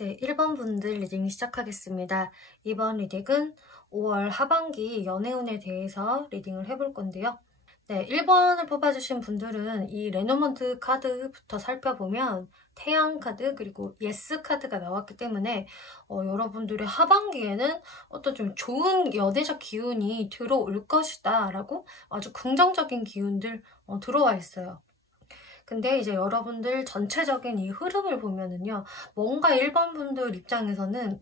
네, 1번 분들 리딩 시작하겠습니다. 이번 리딩은 5월 하반기 연애운에 대해서 리딩을 해볼 건데요. 네, 1번을 뽑아주신 분들은 이 레노먼트 카드부터 살펴보면 태양 카드 그리고 예스 카드가 나왔기 때문에 여러분들의 하반기에는 어떤 좀 좋은 연애적 기운이 들어올 것이다 라고 아주 긍정적인 기운들 들어와 있어요. 근데 이제 여러분들 전체적인 이 흐름을 보면은요, 뭔가 1번 분들 입장에서는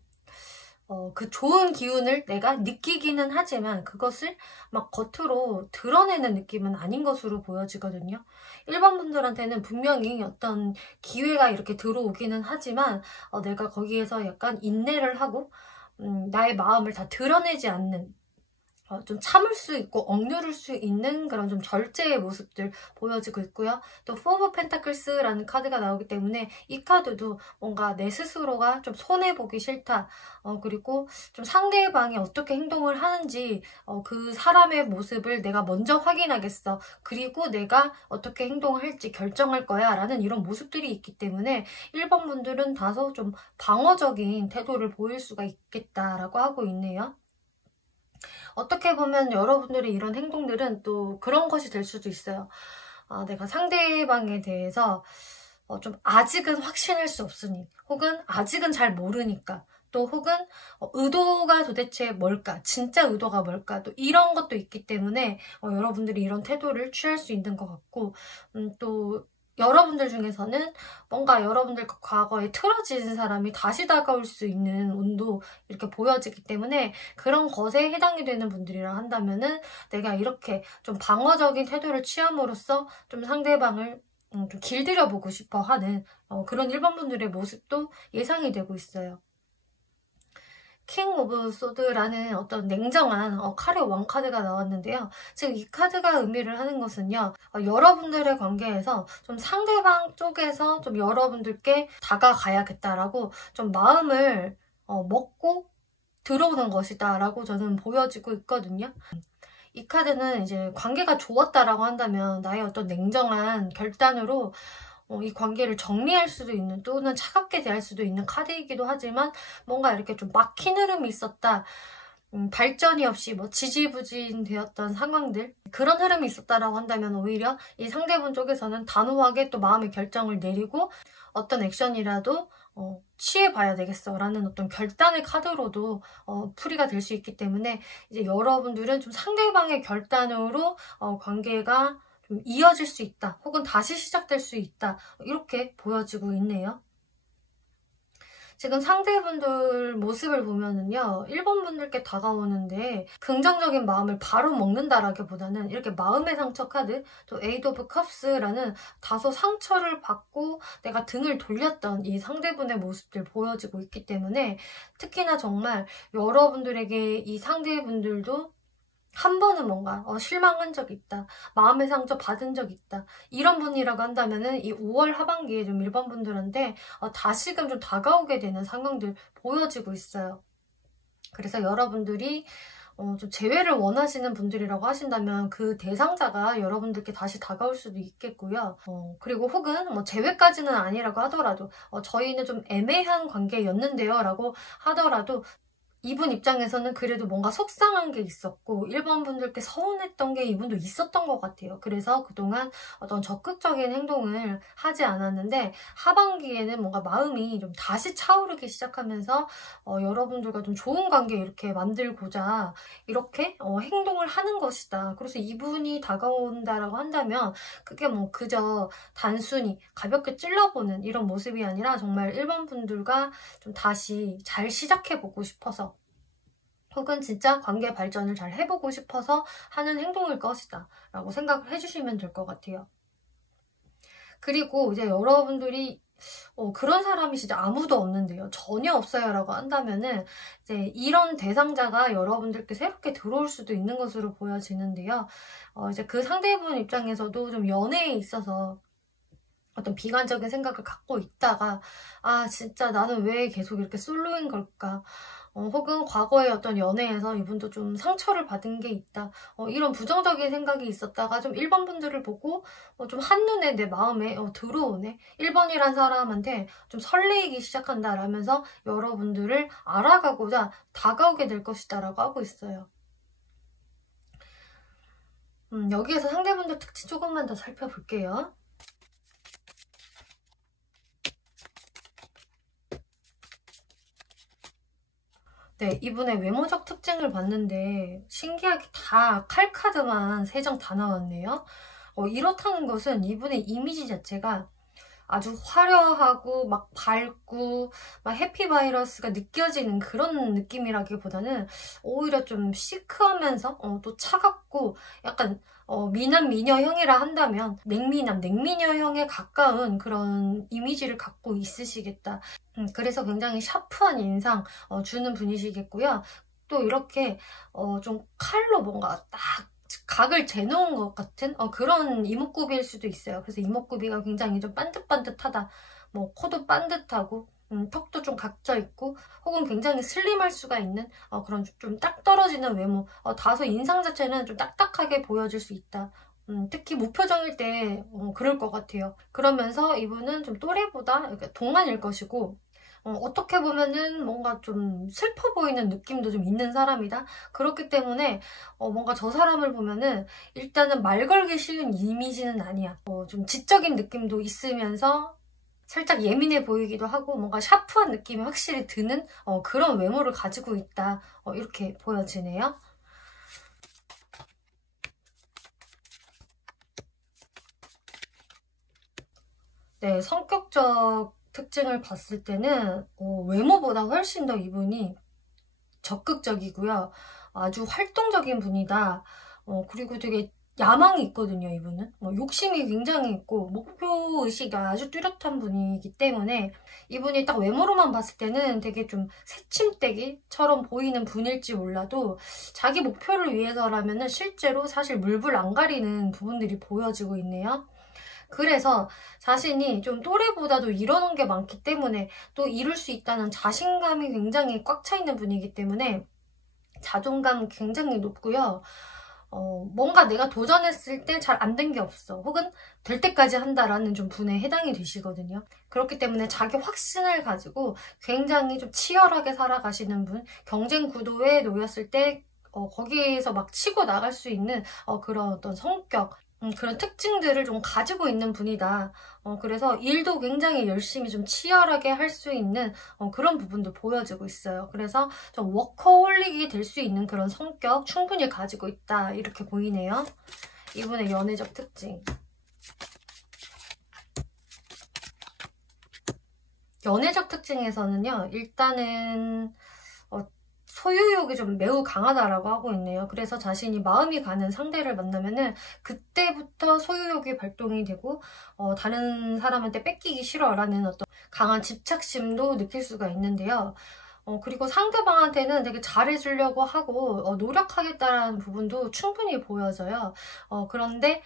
그 좋은 기운을 내가 느끼기는 하지만 그것을 막 겉으로 드러내는 느낌은 아닌 것으로 보여지거든요. 1번 분들한테는 분명히 어떤 기회가 이렇게 들어오기는 하지만 내가 거기에서 약간 인내를 하고 나의 마음을 다 드러내지 않는 좀 참을 수 있고 억누를 수 있는 그런 좀 절제의 모습들 보여지고 있고요. 또 포 오브 펜타클스라는 카드가 나오기 때문에 이 카드도 뭔가 내 스스로가 좀 손해보기 싫다. 그리고 좀 상대방이 어떻게 행동을 하는지 그 사람의 모습을 내가 먼저 확인하겠어. 그리고 내가 어떻게 행동을 할지 결정할 거야 라는 이런 모습들이 있기 때문에 1번 분들은 다소 좀 방어적인 태도를 보일 수가 있겠다라고 하고 있네요. 어떻게 보면 여러분들의 이런 행동들은 또 그런 것이 될 수도 있어요. 내가 상대방에 대해서 좀 아직은 확신할 수 없으니, 혹은 아직은 잘 모르니까, 또 혹은 의도가 도대체 뭘까, 진짜 의도가 뭘까, 또 이런 것도 있기 때문에 여러분들이 이런 태도를 취할 수 있는 것 같고, 또 여러분들 중에서는 뭔가 여러분들 과거에 틀어진 사람이 다시 다가올 수 있는 운도 이렇게 보여지기 때문에 그런 것에 해당이 되는 분들이라 한다면은 내가 이렇게 좀 방어적인 태도를 취함으로써 좀 상대방을 좀 길들여 보고 싶어 하는 그런 1번 분들의 모습도 예상이 되고 있어요. 킹 오브 소드라는 어떤 냉정한 칼의 왕카드가 나왔는데요. 지금 이 카드가 의미를 하는 것은요. 여러분들의 관계에서 좀 상대방 쪽에서 좀 여러분들께 다가가야겠다라고 좀 마음을 먹고 들어오는 것이다 라고 저는 보여지고 있거든요. 이 카드는 이제 관계가 좋았다라고 한다면 나의 어떤 냉정한 결단으로 이 관계를 정리할 수도 있는, 또는 차갑게 대할 수도 있는 카드이기도 하지만 뭔가 이렇게 좀 막힌 흐름이 있었다. 발전이 없이 뭐 지지부진되었던 상황들, 그런 흐름이 있었다라고 한다면 오히려 이 상대분 쪽에서는 단호하게 또 마음의 결정을 내리고 어떤 액션이라도 취해봐야 되겠어 라는 어떤 결단의 카드로도 풀이가 될 수 있기 때문에 이제 여러분들은 좀 상대방의 결단으로 관계가 좀 이어질 수 있다, 혹은 다시 시작될 수 있다, 이렇게 보여지고 있네요. 지금 상대분들 모습을 보면은요, 1번 분들께 다가오는데 긍정적인 마음을 바로 먹는다라기보다는 이렇게 마음의 상처 카드, 또 에이드 오브 컵스라는 다소 상처를 받고 내가 등을 돌렸던 이 상대분의 모습들 보여지고 있기 때문에 특히나 정말 여러분들에게 이 상대분들도 한 번은 뭔가 실망한 적 있다, 마음의 상처 받은 적 있다, 이런 분이라고 한다면은 이 5월 하반기에 좀 1번 분들한테 다시금 좀 다가오게 되는 상황들 보여지고 있어요. 그래서 여러분들이 좀 재회를 원하시는 분들이라고 하신다면 그 대상자가 여러분들께 다시 다가올 수도 있겠고요. 그리고 혹은 뭐 재회까지는 아니라고 하더라도 저희는 좀 애매한 관계였는데요 라고 하더라도 이분 입장에서는 그래도 뭔가 속상한 게 있었고 1번 분들께 서운했던 게 이분도 있었던 것 같아요. 그래서 그동안 어떤 적극적인 행동을 하지 않았는데 하반기에는 뭔가 마음이 좀 다시 차오르기 시작하면서 여러분들과 좀 좋은 관계 이렇게 만들고자 이렇게 행동을 하는 것이다. 그래서 이분이 다가온다라고 한다면 그게 뭐 그저 단순히 가볍게 찔러보는 이런 모습이 아니라 정말 1번 분들과 좀 다시 잘 시작해보고 싶어서, 혹은 진짜 관계 발전을 잘 해보고 싶어서 하는 행동일 것이다 라고 생각을 해주시면 될 것 같아요. 그리고 이제 여러분들이 그런 사람이 진짜 아무도 없는데요, 전혀 없어요 라고 한다면은 이제 이런 대상자가 여러분들께 새롭게 들어올 수도 있는 것으로 보여지는데요. 이제 그 상대분 입장에서도 좀 연애에 있어서 어떤 비관적인 생각을 갖고 있다가 진짜 나는 왜 계속 이렇게 솔로인 걸까, 혹은 과거의 어떤 연애에서 이분도 좀 상처를 받은 게 있다. 이런 부정적인 생각이 있었다가 좀 1번 분들을 보고 좀 한눈에 내 마음에 들어오네. 1번이란 사람한테 좀 설레이기 시작한다 라면서 여러분들을 알아가고자 다가오게 될 것이다 라고 하고 있어요. 여기에서 상대분들 특징 조금만 더 살펴볼게요. 네, 이분의 외모적 특징을 봤는데 신기하게 다 칼카드만 3장 다 나왔네요. 이렇다는 것은 이분의 이미지 자체가 아주 화려하고 막 밝고 막 해피바이러스가 느껴지는 그런 느낌이라기보다는 오히려 좀 시크하면서 또 차갑고 약간 미남 미녀형이라 한다면 냉미남 냉미녀형에 가까운 그런 이미지를 갖고 있으시겠다. 그래서 굉장히 샤프한 인상 주는 분이시겠고요. 또 이렇게 좀 칼로 뭔가 딱 각을 재놓은 것 같은 그런 이목구비일 수도 있어요. 그래서 이목구비가 굉장히 좀 반듯반듯하다. 뭐 코도 반듯하고 턱도 좀 각져 있고 혹은 굉장히 슬림할 수가 있는 그런 좀 딱 떨어지는 외모. 다소 인상 자체는 좀 딱딱하게 보여질 수 있다. 특히 무표정일 때 그럴 것 같아요. 그러면서 이분은 좀 또래보다 동안일 것이고 어떻게 보면은 뭔가 좀 슬퍼 보이는 느낌도 좀 있는 사람이다. 그렇기 때문에 뭔가 저 사람을 보면은 일단은 말 걸기 쉬운 이미지는 아니야. 좀 지적인 느낌도 있으면서 살짝 예민해 보이기도 하고 뭔가 샤프한 느낌이 확실히 드는 그런 외모를 가지고 있다. 이렇게 보여지네요. 네, 성격적 특징을 봤을 때는 외모보다 훨씬 더 이분이 적극적이고요. 아주 활동적인 분이다. 그리고 되게 야망이 있거든요, 이분은. 욕심이 굉장히 있고 목표의식이 아주 뚜렷한 분이기 때문에 이분이 딱 외모로만 봤을 때는 되게 좀 새침대기처럼 보이는 분일지 몰라도 자기 목표를 위해서라면은 실제로 사실 물불 안 가리는 부분들이 보여지고 있네요. 그래서 자신이 좀 또래보다도 이뤄놓은 게 많기 때문에 또 이룰 수 있다는 자신감이 굉장히 꽉 차 있는 분이기 때문에 자존감 굉장히 높고요. 뭔가 내가 도전했을 때 잘 안 된 게 없어. 혹은 될 때까지 한다라는 좀 분에 해당이 되시거든요. 그렇기 때문에 자기 확신을 가지고 굉장히 좀 치열하게 살아가시는 분, 경쟁 구도에 놓였을 때 거기에서 막 치고 나갈 수 있는 그런 어떤 성격, 그런 특징들을 좀 가지고 있는 분이다. 그래서 일도 굉장히 열심히 좀 치열하게 할 수 있는 그런 부분도 보여지고 있어요. 그래서 좀 워커홀릭이 될 수 있는 그런 성격 충분히 가지고 있다. 이렇게 보이네요. 이분의 연애적 특징. 연애적 특징에서는요. 일단은 소유욕이 좀 매우 강하다라고 하고 있네요. 그래서 자신이 마음이 가는 상대를 만나면은 그때부터 소유욕이 발동이 되고 다른 사람한테 뺏기기 싫어라는 어떤 강한 집착심도 느낄 수가 있는데요. 그리고 상대방한테는 되게 잘해주려고 하고 노력하겠다라는 부분도 충분히 보여져요. 그런데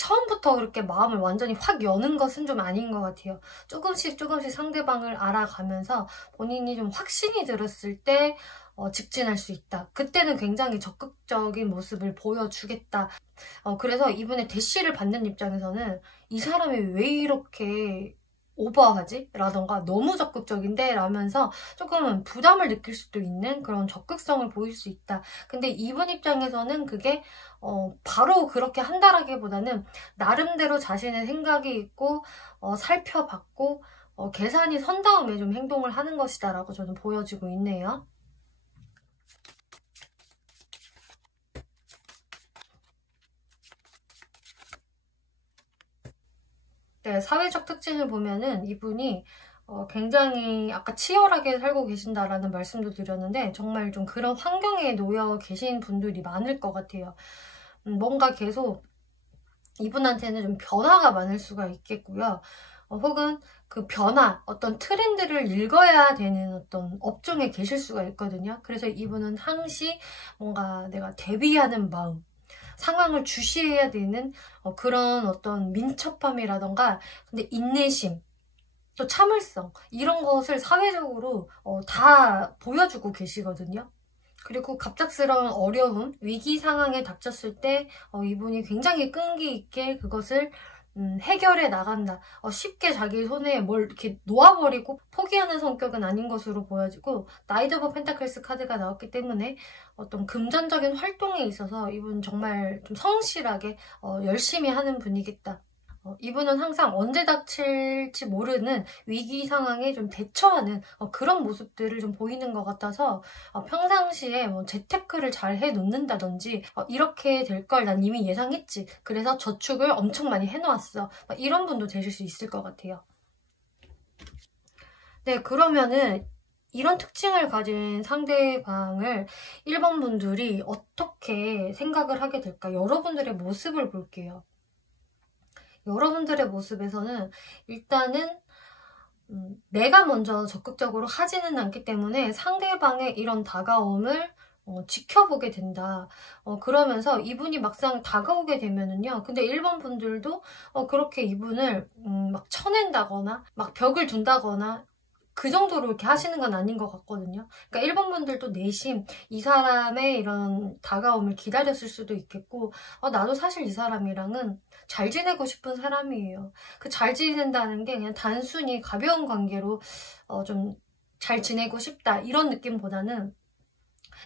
처음부터 그렇게 마음을 완전히 확 여는 것은 좀 아닌 것 같아요. 조금씩 상대방을 알아가면서 본인이 좀 확신이 들었을 때 직진할 수 있다. 그때는 굉장히 적극적인 모습을 보여주겠다. 그래서 이분의 대시를 받는 입장에서는 이 사람이 왜 이렇게 오버하지? 라던가 너무 적극적인데? 라면서 조금은 부담을 느낄 수도 있는 그런 적극성을 보일 수 있다. 근데 이분 입장에서는 그게 바로 그렇게 한다라기보다는 나름대로 자신의 생각이 있고 살펴봤고 계산이 선 다음에 좀 행동을 하는 것이다 라고 저는 보여지고 있네요. 네, 사회적 특징을 보면은 이분이 굉장히 아까 치열하게 살고 계신다라는 말씀도 드렸는데 정말 좀 그런 환경에 놓여 계신 분들이 많을 것 같아요. 뭔가 계속 이분한테는 좀 변화가 많을 수가 있겠고요. 혹은 그 변화, 어떤 트렌드를 읽어야 되는 어떤 업종에 계실 수가 있거든요. 그래서 이분은 항시 뭔가 내가 대비하는 마음, 상황을 주시해야 되는 그런 어떤 민첩함이라던가 근데 인내심 또 참을성, 이런 것을 사회적으로 다 보여주고 계시거든요. 그리고 갑작스러운 어려움, 위기 상황에 닥쳤을 때 이분이 굉장히 끈기 있게 그것을 해결해 나간다. 쉽게 자기 손에 뭘 이렇게 놓아버리고 포기하는 성격은 아닌 것으로 보여지고, 나이트 오브 펜타클스 카드가 나왔기 때문에 어떤 금전적인 활동에 있어서 이분 정말 좀 성실하게 열심히 하는 분이겠다. 이분은 항상 언제 닥칠지 모르는 위기 상황에 좀 대처하는 그런 모습들을 좀 보이는 것 같아서, 평상시에 뭐 재테크를 잘 해놓는다든지 이렇게 될 걸 난 이미 예상했지, 그래서 저축을 엄청 많이 해놓았어, 이런 분도 되실 수 있을 것 같아요. 네, 그러면은 이런 특징을 가진 상대방을 1번 분들이 어떻게 생각을 하게 될까? 여러분들의 모습을 볼게요. 여러분들의 모습에서는 일단은 내가 먼저 적극적으로 하지는 않기 때문에 상대방의 이런 다가옴을 지켜보게 된다. 그러면서 이분이 막상 다가오게 되면은요, 근데 1번 분들도 그렇게 이분을 막 쳐낸다거나 막 벽을 둔다거나 그 정도로 이렇게 하시는 건 아닌 것 같거든요. 그러니까 1번 분들도 내심 이 사람의 이런 다가옴을 기다렸을 수도 있겠고, 나도 사실 이 사람이랑은 잘 지내고 싶은 사람이에요. 그 잘 지낸다는 게 그냥 단순히 가벼운 관계로 좀 잘 지내고 싶다, 이런 느낌보다는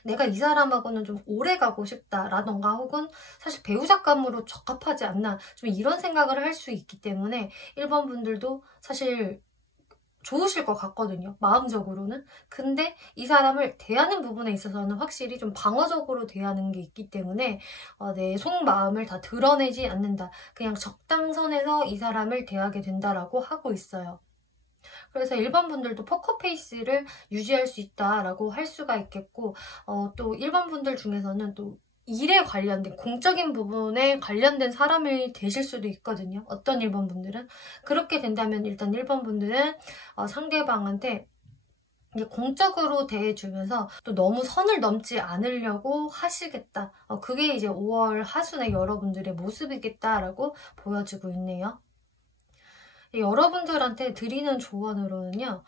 내가 이 사람하고는 좀 오래 가고 싶다라던가, 혹은 사실 배우자감으로 적합하지 않나, 좀 이런 생각을 할 수 있기 때문에 1번 분들도 사실 좋으실 것 같거든요, 마음적으로는. 근데 이 사람을 대하는 부분에 있어서는 확실히 좀 방어적으로 대하는 게 있기 때문에 내 속마음을 다 드러내지 않는다, 그냥 적당선에서 이 사람을 대하게 된다라고 하고 있어요. 그래서 1번 분들도 포커페이스를 유지할 수 있다라고 할 수가 있겠고, 또 1번 분들 중에서는 또 일에 관련된, 공적인 부분에 관련된 사람이 되실 수도 있거든요, 어떤 1번 분들은. 그렇게 된다면 일단 1번 분들은 상대방한테 이게 공적으로 대해주면서 또 너무 선을 넘지 않으려고 하시겠다. 그게 이제 5월 하순의 여러분들의 모습이겠다라고 보여지고 있네요. 여러분들한테 드리는 조언으로는요,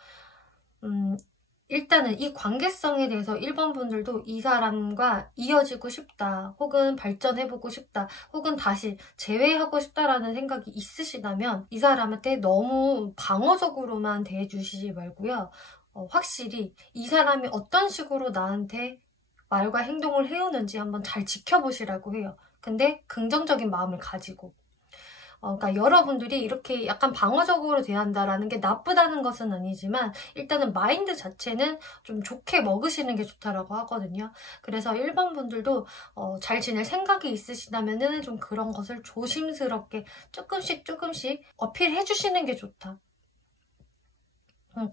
일단은 이 관계성에 대해서 1번 분들도 이 사람과 이어지고 싶다, 혹은 발전해보고 싶다, 혹은 다시 재회하고 싶다라는 생각이 있으시다면 이 사람한테 너무 방어적으로만 대해주시지 말고요, 확실히 이 사람이 어떤 식으로 나한테 말과 행동을 해오는지 한번 잘 지켜보시라고 해요. 근데 긍정적인 마음을 가지고. 그러니까 여러분들이 이렇게 약간 방어적으로 대한다라는 게 나쁘다는 것은 아니지만, 일단은 마인드 자체는 좀 좋게 먹으시는 게 좋다라고 하거든요. 그래서 1번 분들도 잘 지낼 생각이 있으시다면은 좀 그런 것을 조심스럽게 조금씩 어필해 주시는 게 좋다.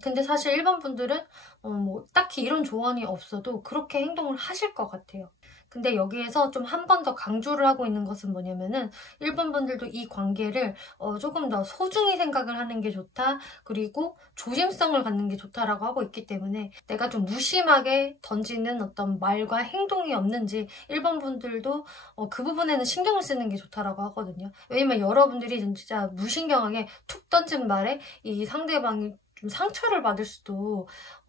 근데 사실 1번 분들은 뭐 딱히 이런 조언이 없어도 그렇게 행동을 하실 것 같아요. 근데 여기에서 좀 한 번 더 강조를 하고 있는 것은 뭐냐면은, 1번 분들도 이 관계를 조금 더 소중히 생각을 하는 게 좋다, 그리고 조심성을 갖는 게 좋다라고 하고 있기 때문에 내가 좀 무심하게 던지는 어떤 말과 행동이 없는지 1번 분들도 그 부분에는 신경을 쓰는 게 좋다라고 하거든요. 왜냐면 여러분들이 진짜 무신경하게 툭 던진 말에 이 상대방이 좀 상처를 받을 수도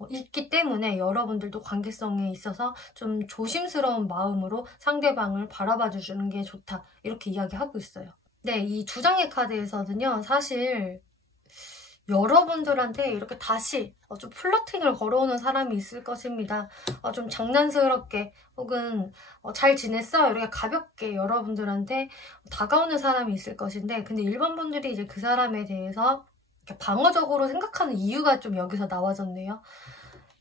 있기 때문에 여러분들도 관계성에 있어서 좀 조심스러운 마음으로 상대방을 바라봐 주시는 게 좋다, 이렇게 이야기하고 있어요. 네, 이 두 장의 카드에서는요, 사실 여러분들한테 이렇게 다시 좀 플러팅을 걸어오는 사람이 있을 것입니다. 좀 장난스럽게, 혹은 잘 지냈어? 이렇게 가볍게 여러분들한테 다가오는 사람이 있을 것인데, 근데 1번 분들이 이제 그 사람에 대해서 방어적으로 생각하는 이유가 좀 여기서 나와졌네요.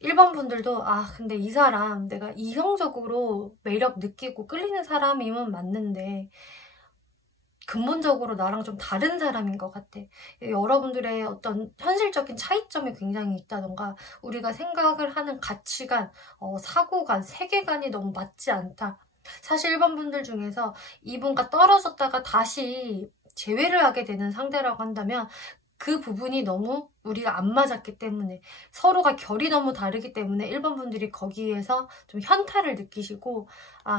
1번 분들도 근데 이 사람 내가 이성적으로 매력 느끼고 끌리는 사람이면 맞는데 근본적으로 나랑 좀 다른 사람인 것 같아. 여러분들의 어떤 현실적인 차이점이 굉장히 있다던가, 우리가 생각을 하는 가치관, 사고관, 세계관이 너무 맞지 않다. 사실 1번 분들 중에서 이분과 떨어졌다가 다시 재회를 하게 되는 상대라고 한다면 그 부분이 너무 우리가 안 맞았기 때문에, 서로가 결이 너무 다르기 때문에 1번 분들이 거기에서 좀 현타를 느끼시고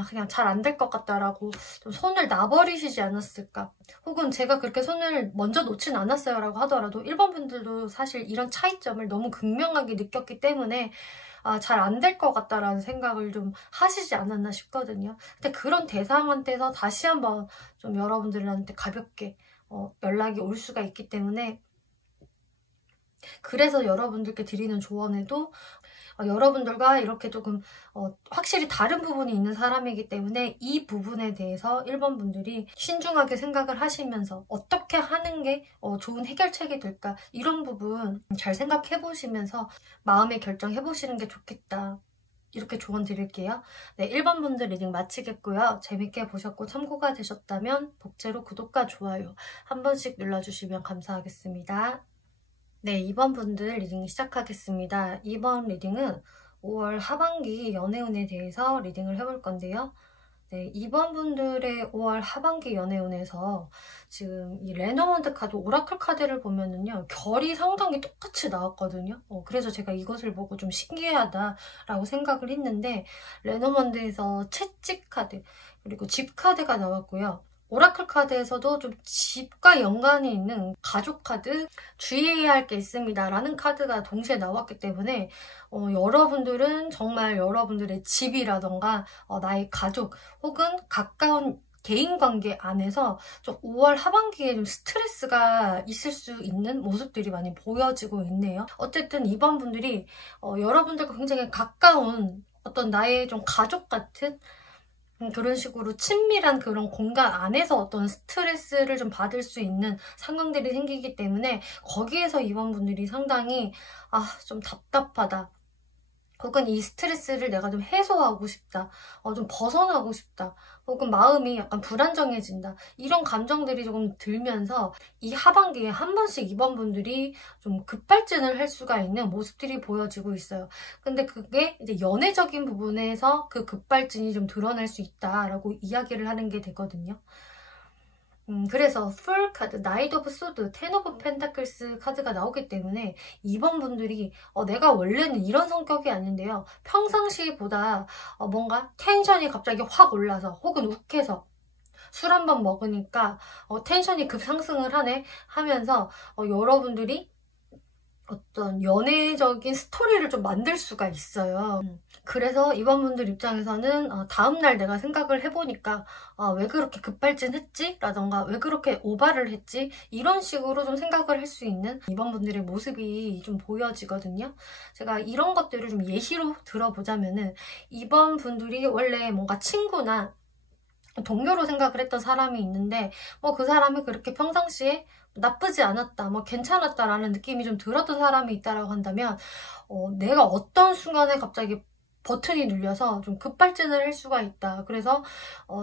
그냥 잘 안 될 것 같다라고 좀 손을 놔버리시지 않았을까. 혹은 제가 그렇게 손을 먼저 놓진 않았어요 라고 하더라도 1번 분들도 사실 이런 차이점을 너무 극명하게 느꼈기 때문에 잘 안 될 것 같다라는 생각을 좀 하시지 않았나 싶거든요. 근데 그런 대상한테서 다시 한번 좀 여러분들한테 가볍게 연락이 올 수가 있기 때문에, 그래서 여러분들께 드리는 조언에도 여러분들과 이렇게 조금 확실히 다른 부분이 있는 사람이기 때문에 이 부분에 대해서 1번 분들이 신중하게 생각을 하시면서 어떻게 하는 게 좋은 해결책이 될까, 이런 부분 잘 생각해 보시면서 마음의 결정해 보시는 게 좋겠다, 이렇게 조언 드릴게요. 네, 1번 분들 리딩 마치겠고요. 재밌게 보셨고 참고가 되셨다면 복제로 구독과 좋아요 한 번씩 눌러주시면 감사하겠습니다. 네, 2번 분들 리딩 시작하겠습니다. 2번 리딩은 5월 하반기 연애운에 대해서 리딩을 해볼 건데요. 네, 2번 분들의 5월 하반기 연애운에서 지금 이 레너먼트 카드, 오라클 카드를 보면은요, 결이 상당히 똑같이 나왔거든요. 그래서 제가 이것을 보고 좀 신기하다라고 생각을 했는데, 레너먼트에서 채찍 카드, 그리고 집 카드가 나왔고요. 오라클 카드에서도 좀 집과 연관이 있는 가족 카드, 주의해야 할 게 있습니다 라는 카드가 동시에 나왔기 때문에 여러분들은 정말 여러분들의 집이라던가 나의 가족 혹은 가까운 개인관계 안에서 좀 5월 하반기에 좀 스트레스가 있을 수 있는 모습들이 많이 보여지고 있네요. 어쨌든 2번 분들이 여러분들과 굉장히 가까운 어떤 나의 좀 가족 같은 그런 식으로 친밀한 그런 공간 안에서 어떤 스트레스를 좀 받을 수 있는 상황들이 생기기 때문에, 거기에서 2번 분들이 상당히 좀 답답하다, 혹은 이 스트레스를 내가 좀 해소하고 싶다, 좀 벗어나고 싶다, 혹은 마음이 약간 불안정해진다, 이런 감정들이 조금 들면서 이 하반기에 한 번씩 2번 분들이 좀 급발진을 할 수가 있는 모습들이 보여지고 있어요. 근데 그게 이제 연애적인 부분에서 그 급발진이 좀 드러날 수 있다라고 이야기를 하는 게 되거든요. 그래서 풀 카드, 나이트 오브 소드, 텐 오브 펜타클스 카드가 나오기 때문에 2번 분들이 내가 원래는 이런 성격이 아닌데요, 평상시보다 뭔가 텐션이 갑자기 확 올라서 혹은 욱해서 술 한 번 먹으니까 텐션이 급상승을 하네 하면서 여러분들이 어떤 연애적인 스토리를 좀 만들 수가 있어요. 그래서 2번 분들 입장에서는 다음날 내가 생각을 해보니까 왜 그렇게 급발진했지? 라던가 왜 그렇게 오바를 했지? 이런 식으로 좀 생각을 할 수 있는 2번 분들의 모습이 좀 보여지거든요. 제가 이런 것들을 좀 예시로 들어보자면은, 2번 분들이 원래 뭔가 친구나 동료로 생각을 했던 사람이 있는데 그 사람이 그렇게 평상시에 나쁘지 않았다, 괜찮았다라는 느낌이 좀 들었던 사람이 있다라고 한다면 내가 어떤 순간에 갑자기 버튼이 눌려서 좀 급발진을 할 수가 있다. 그래서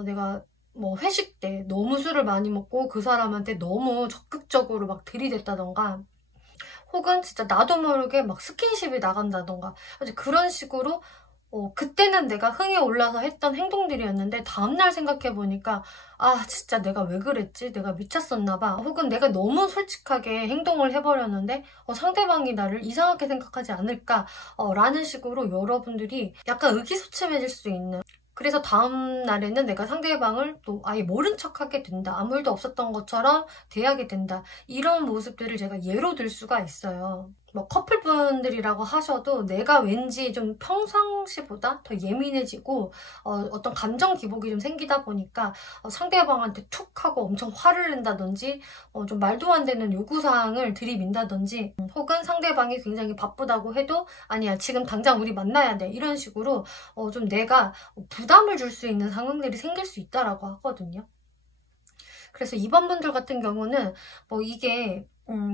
내가 회식 때 너무 술을 많이 먹고 그 사람한테 너무 적극적으로 막 들이댔다던가, 혹은 진짜 나도 모르게 막 스킨십이 나간다던가, 그런 식으로 그때는 내가 흥에 올라서 했던 행동들이었는데 다음날 생각해보니까 진짜 내가 왜 그랬지? 내가 미쳤었나봐. 혹은 내가 너무 솔직하게 행동을 해버렸는데 상대방이 나를 이상하게 생각하지 않을까? 라는 식으로 여러분들이 약간 의기소침해질 수 있는, 그래서 다음 날에는 내가 상대방을 또 아예 모른 척하게 된다, 아무 일도 없었던 것처럼 대하게 된다, 이런 모습들을 제가 예로 들 수가 있어요. 커플분들이라고 하셔도 내가 왠지 좀 평상시보다 더 예민해지고 어떤 감정 기복이 좀 생기다 보니까 상대방한테 툭 하고 엄청 화를 낸다든지 좀 말도 안 되는 요구사항을 들이민다든지, 혹은 상대방이 굉장히 바쁘다고 해도 아니야 지금 당장 우리 만나야 돼, 이런 식으로 좀 내가 부담을 줄 수 있는 상황들이 생길 수 있다라고 하거든요. 그래서 2번 분들 같은 경우는 이게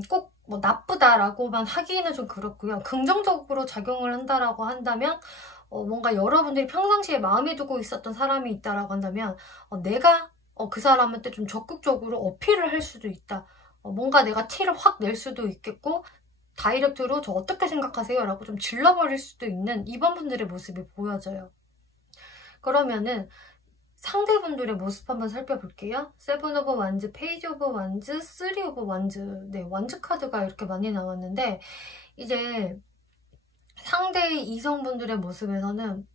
꼭 나쁘다라고만 하기에는 좀 그렇고요. 긍정적으로 작용을 한다라고 한다면 뭔가 여러분들이 평상시에 마음에 두고 있었던 사람이 있다라고 한다면 내가 그 사람한테 좀 적극적으로 어필을 할 수도 있다. 뭔가 내가 티를 확 낼 수도 있겠고, 다이렉트로 저 어떻게 생각하세요? 라고 좀 질러버릴 수도 있는 2번 분들의 모습이 보여져요. 그러면은 상대분들의 모습 한번 살펴볼게요. 세븐 오브 완즈, 페이지 오브 완즈, 쓰리 오브 완즈. 네, 완즈 카드가 이렇게 많이 나왔는데 이제 상대의 이성분들의 모습에서는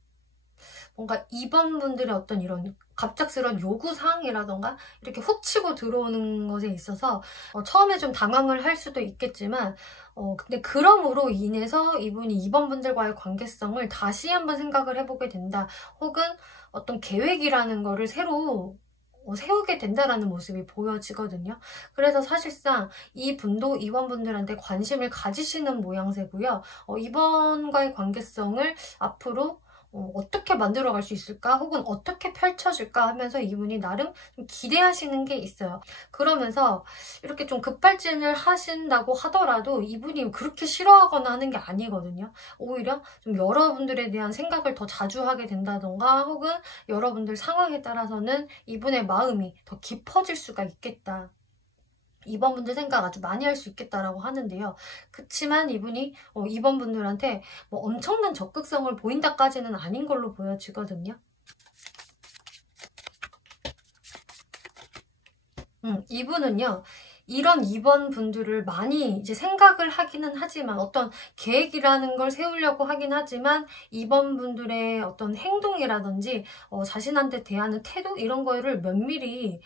뭔가 2번 분들의 어떤 이런 갑작스러운 요구사항이라던가 이렇게 훅 치고 들어오는 것에 있어서 처음에 좀 당황을 할 수도 있겠지만 근데 그럼으로 인해서 이분이 2번 분들과의 관계성을 다시 한번 생각을 해보게 된다. 혹은 어떤 계획이라는 거를 새로 세우게 된다라는 모습이 보여지거든요. 그래서 사실상 이 분도 2번 분들한테 관심을 가지시는 모양새고요. 이번과의 관계성을 앞으로 어떻게 만들어갈 수 있을까? 혹은 어떻게 펼쳐질까? 하면서 이분이 나름 좀 기대하시는 게 있어요. 그러면서 이렇게 좀 급발진을 하신다고 하더라도 이분이 그렇게 싫어하거나 하는 게 아니거든요. 오히려 좀 여러분들에 대한 생각을 더 자주 하게 된다던가 혹은 여러분들 상황에 따라서는 이분의 마음이 더 깊어질 수가 있겠다. 2번 분들 생각 아주 많이 할 수 있겠다라고 하는데요. 그치만 이분이 2번 분들한테 뭐 엄청난 적극성을 보인다까지는 아닌 걸로 보여지거든요. 이분은요. 이런 2번 분들을 많이 이제 생각을 하기는 하지만 어떤 계획이라는 걸 세우려고 하긴 하지만 2번 분들의 어떤 행동이라든지 자신한테 대하는 태도 이런 거를 면밀히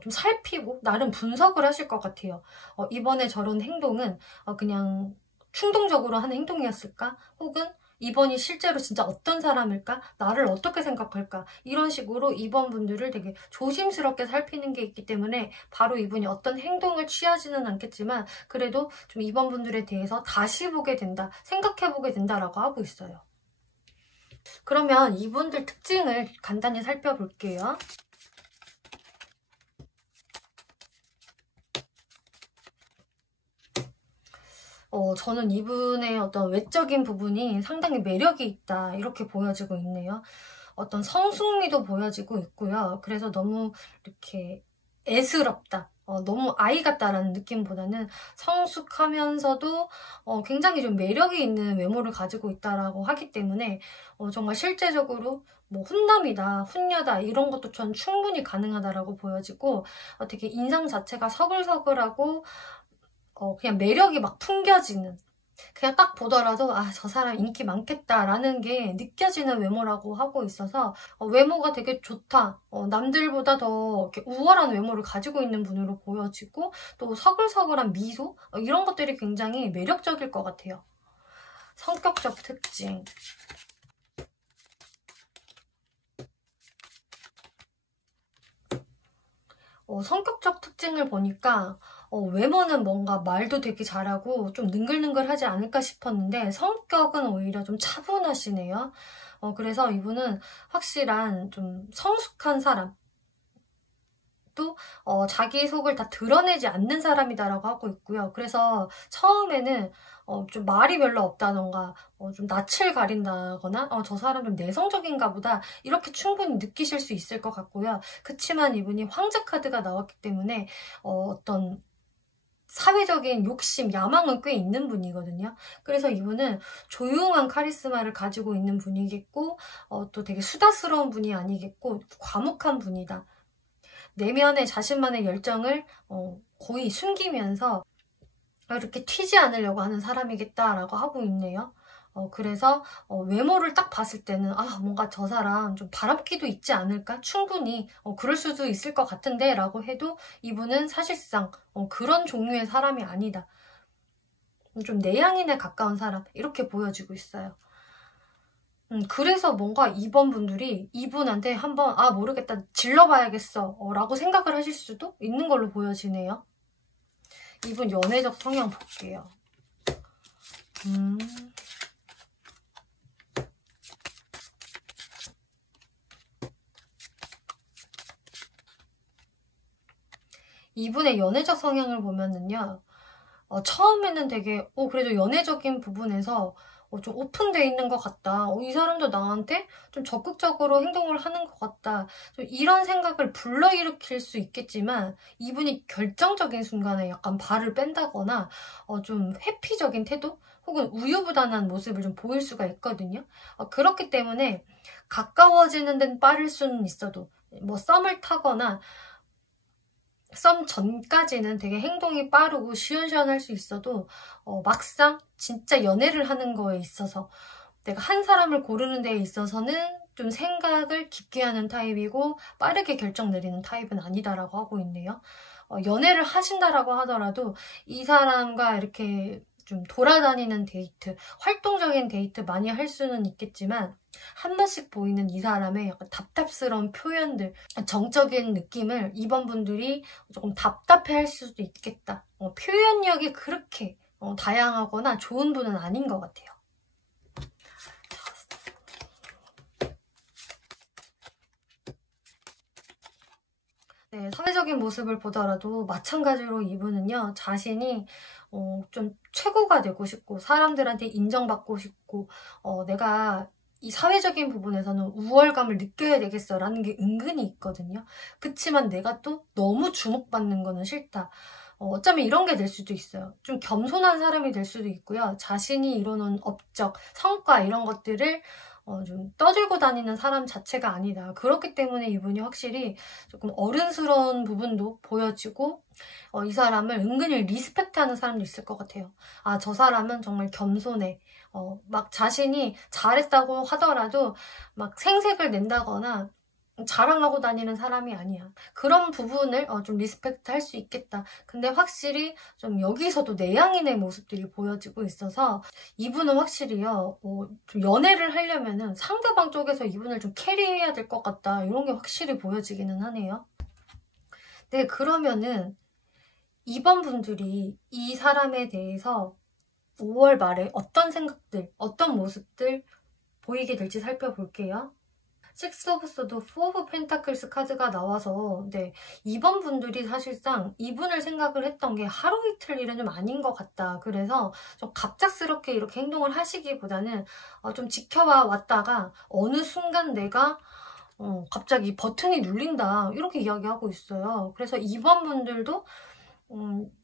좀 살피고 나름 분석을 하실 것 같아요. 이번에 저런 행동은 그냥 충동적으로 하는 행동이었을까? 혹은 이번이 실제로 진짜 어떤 사람일까? 나를 어떻게 생각할까? 이런 식으로 이번 분들을 되게 조심스럽게 살피는 게 있기 때문에 바로 이분이 어떤 행동을 취하지는 않겠지만 그래도 좀 이번 분들에 대해서 다시 보게 된다, 생각해 보게 된다라고 하고 있어요. 그러면 이분들 특징을 간단히 살펴볼게요. 저는 이분의 어떤 외적인 부분이 상당히 매력이 있다 이렇게 보여지고 있네요. 어떤 성숙미도 보여지고 있고요. 그래서 너무 이렇게 애스럽다. 너무 아이 같다라는 느낌보다는 성숙하면서도 굉장히 좀 매력이 있는 외모를 가지고 있다라고 하기 때문에 정말 실제적으로 뭐 훈남이다, 훈녀다 이런 것도 전 충분히 가능하다라고 보여지고 되게 인상 자체가 서글서글하고 그냥 매력이 막 풍겨지는 그냥 딱 보더라도 저 사람 인기 많겠다라는 게 느껴지는 외모라고 하고 있어서 외모가 되게 좋다. 남들보다 더 이렇게 우월한 외모를 가지고 있는 분으로 보여지고 또 서글서글한 미소 이런 것들이 굉장히 매력적일 것 같아요. 성격적 특징. 성격적 특징을 보니까 외모는 뭔가 말도 되게 잘하고 좀 능글능글하지 않을까 싶었는데 성격은 오히려 좀 차분하시네요. 그래서 이분은 확실한 좀 성숙한 사람 또 자기 속을 다 드러내지 않는 사람이다라고 하고 있고요. 그래서 처음에는 좀 말이 별로 없다던가 좀 낯을 가린다거나 저 사람 좀 내성적인가 보다 이렇게 충분히 느끼실 수 있을 것 같고요. 그치만 이분이 황제 카드가 나왔기 때문에 어떤 사회적인 욕심, 야망은 꽤 있는 분이거든요. 그래서 이분은 조용한 카리스마를 가지고 있는 분이겠고 또 되게 수다스러운 분이 아니겠고 과묵한 분이다. 내면의 자신만의 열정을 거의 숨기면서 이렇게 튀지 않으려고 하는 사람이겠다라고 하고 있네요. 그래서 외모를 딱 봤을 때는 뭔가 저 사람 좀 바람기도 있지 않을까? 충분히 그럴 수도 있을 것 같은데 라고 해도 이분은 사실상 그런 종류의 사람이 아니다. 좀 내향인에 가까운 사람 이렇게 보여지고 있어요. 그래서 뭔가 2번 분들이 이분한테 한번 모르겠다 질러봐야겠어 라고 생각을 하실 수도 있는 걸로 보여지네요. 이분 연애적 성향 볼게요. 이분의 연애적 성향을 보면은요. 처음에는 되게 그래도 연애적인 부분에서 좀 오픈되어 있는 것 같다. 이 사람도 나한테 좀 적극적으로 행동을 하는 것 같다. 좀 이런 생각을 불러일으킬 수 있겠지만 이분이 결정적인 순간에 약간 발을 뺀다거나 좀 회피적인 태도 혹은 우유부단한 모습을 좀 보일 수가 있거든요. 그렇기 때문에 가까워지는 데는 빠를 수는 있어도 뭐 썸을 타거나 썸 전까지는 되게 행동이 빠르고 시원시원할 수 있어도 막상 진짜 연애를 하는 거에 있어서 내가 한 사람을 고르는 데 있어서는 좀 생각을 깊게 하는 타입이고 빠르게 결정 내리는 타입은 아니다라고 하고 있네요. 연애를 하신다라고 하더라도 이 사람과 이렇게 좀 돌아다니는 데이트, 활동적인 데이트 많이 할 수는 있겠지만 한 번씩 보이는 이 사람의 약간 답답스러운 표현들, 정적인 느낌을 이번 분들이 조금 답답해 할 수도 있겠다. 표현력이 그렇게 다양하거나 좋은 분은 아닌 것 같아요. 네, 사회적인 모습을 보더라도 마찬가지로 이분은요, 자신이 좀 최고가 되고 싶고 사람들한테 인정받고 싶고 내가 이 사회적인 부분에서는 우월감을 느껴야 되겠어라는 게 은근히 있거든요. 그치만 내가 또 너무 주목받는 거는 싫다. 어쩌면 이런 게 될 수도 있어요. 좀 겸손한 사람이 될 수도 있고요. 자신이 이루는 업적, 성과 이런 것들을 좀 떠들고 다니는 사람 자체가 아니다. 그렇기 때문에 이분이 확실히 조금 어른스러운 부분도 보여지고 이 사람을 은근히 리스펙트하는 사람도 있을 것 같아요. 아, 저 사람은 정말 겸손해. 막 자신이 잘했다고 하더라도 막 생색을 낸다거나 자랑하고 다니는 사람이 아니야. 그런 부분을 좀 리스펙트 할 수 있겠다. 근데 확실히 좀 여기서도 내향인의 모습들이 보여지고 있어서 이분은 확실히요, 좀 연애를 하려면은 상대방 쪽에서 이분을 좀 캐리해야 될 것 같다. 이런 게 확실히 보여지기는 하네요. 네, 그러면은 이번 분들이 이 사람에 대해서 5월 말에 어떤 생각들, 어떤 모습들 보이게 될지 살펴볼게요. 식스 오브 소드, 포 오브 펜타클스 카드가 나와서 네, 이번 분들이 사실상 이분을 생각을 했던 게 하루 이틀 일은 좀 아닌 것 같다. 그래서 좀 갑작스럽게 이렇게 행동을 하시기보다는 좀 지켜봐 왔다가 어느 순간 내가 갑자기 버튼이 눌린다. 이렇게 이야기하고 있어요. 그래서 이번 분들도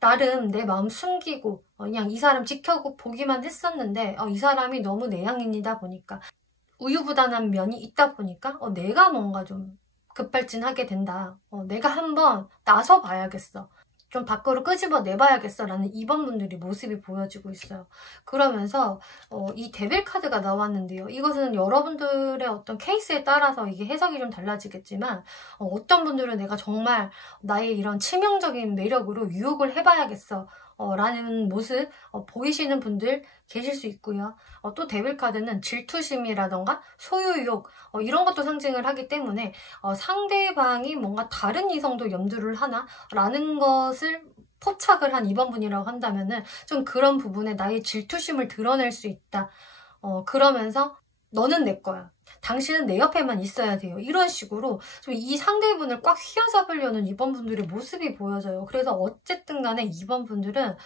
나름 내 마음 숨기고 그냥 이 사람 지켜보기만 했었는데 이 사람이 너무 내향인이다 보니까 우유부단한 면이 있다 보니까 내가 뭔가 좀 급발진하게 된다. 내가 한번 나서 봐야겠어. 좀 밖으로 끄집어 내봐야겠어 라는 이번 분들이 모습이 보여지고 있어요. 그러면서 이 데빌 카드가 나왔는데요. 이것은 여러분들의 어떤 케이스에 따라서 이게 해석이 좀 달라지겠지만 어떤 분들은 내가 정말 나의 이런 치명적인 매력으로 유혹을 해봐야겠어 라는 모습 보이시는 분들 계실 수 있고요. 또 데빌 카드는 질투심이라던가 소유욕 이런 것도 상징을 하기 때문에 상대방이 뭔가 다른 이성도 염두를 하나 라는 것을 포착을 한 이번 분이라고 한다면은 좀 그런 부분에 나의 질투심을 드러낼 수 있다. 그러면서 너는 내 거야. 당신은 내 옆에만 있어야 돼요. 이런 식으로 좀 이 상대분을 꽉 휘어잡으려는 이번 분들의 모습이 보여져요. 그래서 어쨌든 간에 이번 분들은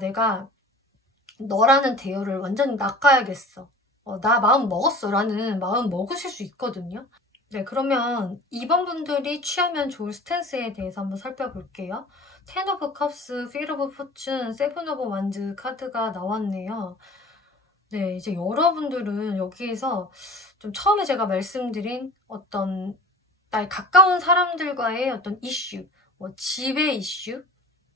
내가 너라는 대열을 완전히 낚아야겠어. 나 마음 먹었어 라는 마음 먹으실 수 있거든요. 네, 그러면 이번 분들이 취하면 좋을 스탠스에 대해서 한번 살펴볼게요. 텐 오브 컵스, 필 오브 포춘, 세븐 오브 완즈 카드가 나왔네요. 네, 이제 여러분들은 여기에서 좀 처음에 제가 말씀드린 어떤 나의 가까운 사람들과의 어떤 이슈, 뭐 집의 이슈,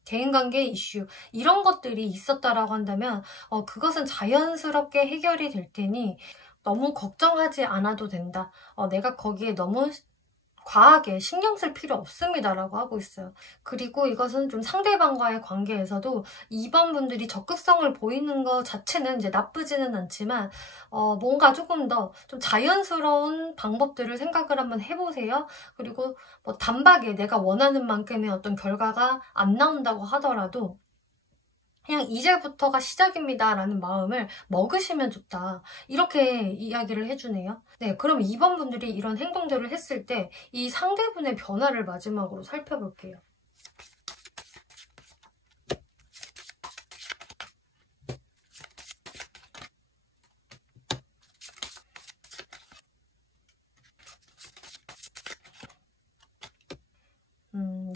대인관계 이슈 이런 것들이 있었다라고 한다면 그것은 자연스럽게 해결이 될 테니 너무 걱정하지 않아도 된다. 내가 거기에 너무 과하게 신경 쓸 필요 없습니다 라고 하고 있어요. 그리고 이것은 좀 상대방과의 관계에서도 이번 분들이 적극성을 보이는 것 자체는 이제 나쁘지는 않지만 뭔가 조금 더 좀 자연스러운 방법들을 생각을 한번 해보세요. 그리고 뭐 단박에 내가 원하는 만큼의 어떤 결과가 안 나온다고 하더라도 그냥 이제부터가 시작입니다 라는 마음을 먹으시면 좋다. 이렇게 이야기를 해주네요. 네, 그럼 이번 분들이 이런 행동들을 했을 때 이 상대분의 변화를 마지막으로 살펴볼게요.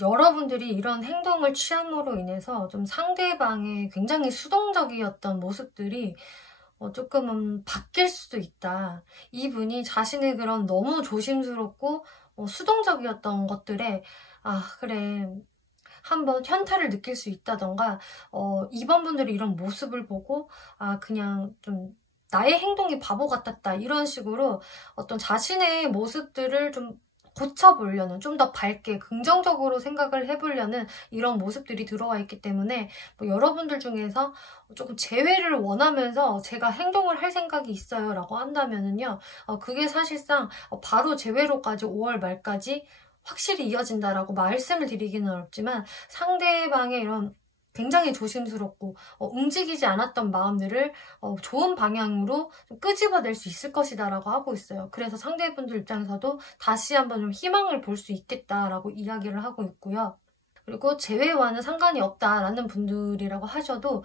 여러분들이 이런 행동을 취함으로 인해서 좀 상대방의 굉장히 수동적이었던 모습들이 조금은 바뀔 수도 있다. 이분이 자신의 그런 너무 조심스럽고 수동적이었던 것들에 그래, 한번 현타를 느낄 수 있다던가 2번 분들이 이런 모습을 보고 그냥 좀 나의 행동이 바보 같았다 이런 식으로 어떤 자신의 모습들을 좀 고쳐보려는, 좀 더 밝게 긍정적으로 생각을 해보려는 이런 모습들이 들어와 있기 때문에 여러분들 중에서 조금 재회를 원하면서 제가 행동을 할 생각이 있어요 라고 한다면은요, 그게 사실상 바로 재회로까지 5월 말까지 확실히 이어진다라고 말씀을 드리기는 어렵지만, 상대방의 이런 굉장히 조심스럽고 움직이지 않았던 마음들을 좋은 방향으로 좀 끄집어낼 수 있을 것이다 라고 하고 있어요. 그래서 상대분들 입장에서도 다시 한번 좀 희망을 볼 수 있겠다라고 이야기를 하고 있고요. 그리고 재회와는 상관이 없다라는 분들이라고 하셔도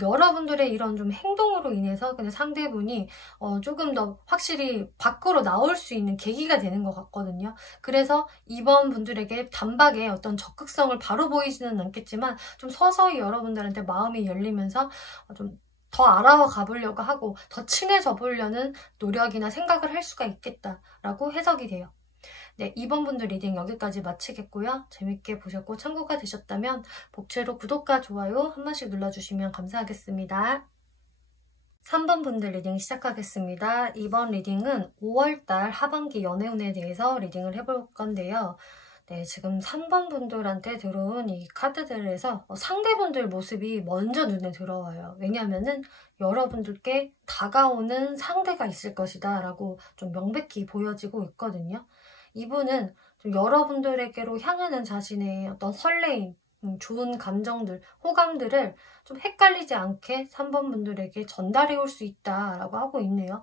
여러분들의 이런 좀 행동으로 인해서 근데 상대분이 조금 더 확실히 밖으로 나올 수 있는 계기가 되는 것 같거든요. 그래서 이번 분들에게 단박에 어떤 적극성을 바로 보이지는 않겠지만 좀 서서히 여러분들한테 마음이 열리면서 좀 더 알아와 가보려고 하고 더 친해져 보려는 노력이나 생각을 할 수가 있겠다라고 해석이 돼요. 네, 이번 분들 리딩 여기까지 마치겠고요. 재밌게 보셨고 참고가 되셨다면 복채로 구독과 좋아요 한 번씩 눌러주시면 감사하겠습니다. 3번 분들 리딩 시작하겠습니다. 이번 리딩은 5월달 하반기 연애운에 대해서 리딩을 해볼 건데요. 네, 지금 3번 분들한테 들어온 이 카드들에서 상대분들 모습이 먼저 눈에 들어와요. 왜냐면은 여러분들께 다가오는 상대가 있을 것이다 라고 좀 명백히 보여지고 있거든요. 이분은 좀 여러분들에게로 향하는 자신의 어떤 설레임, 좋은 감정들, 호감들을 좀 헷갈리지 않게 3번 분들에게 전달해 올 수 있다라고 하고 있네요.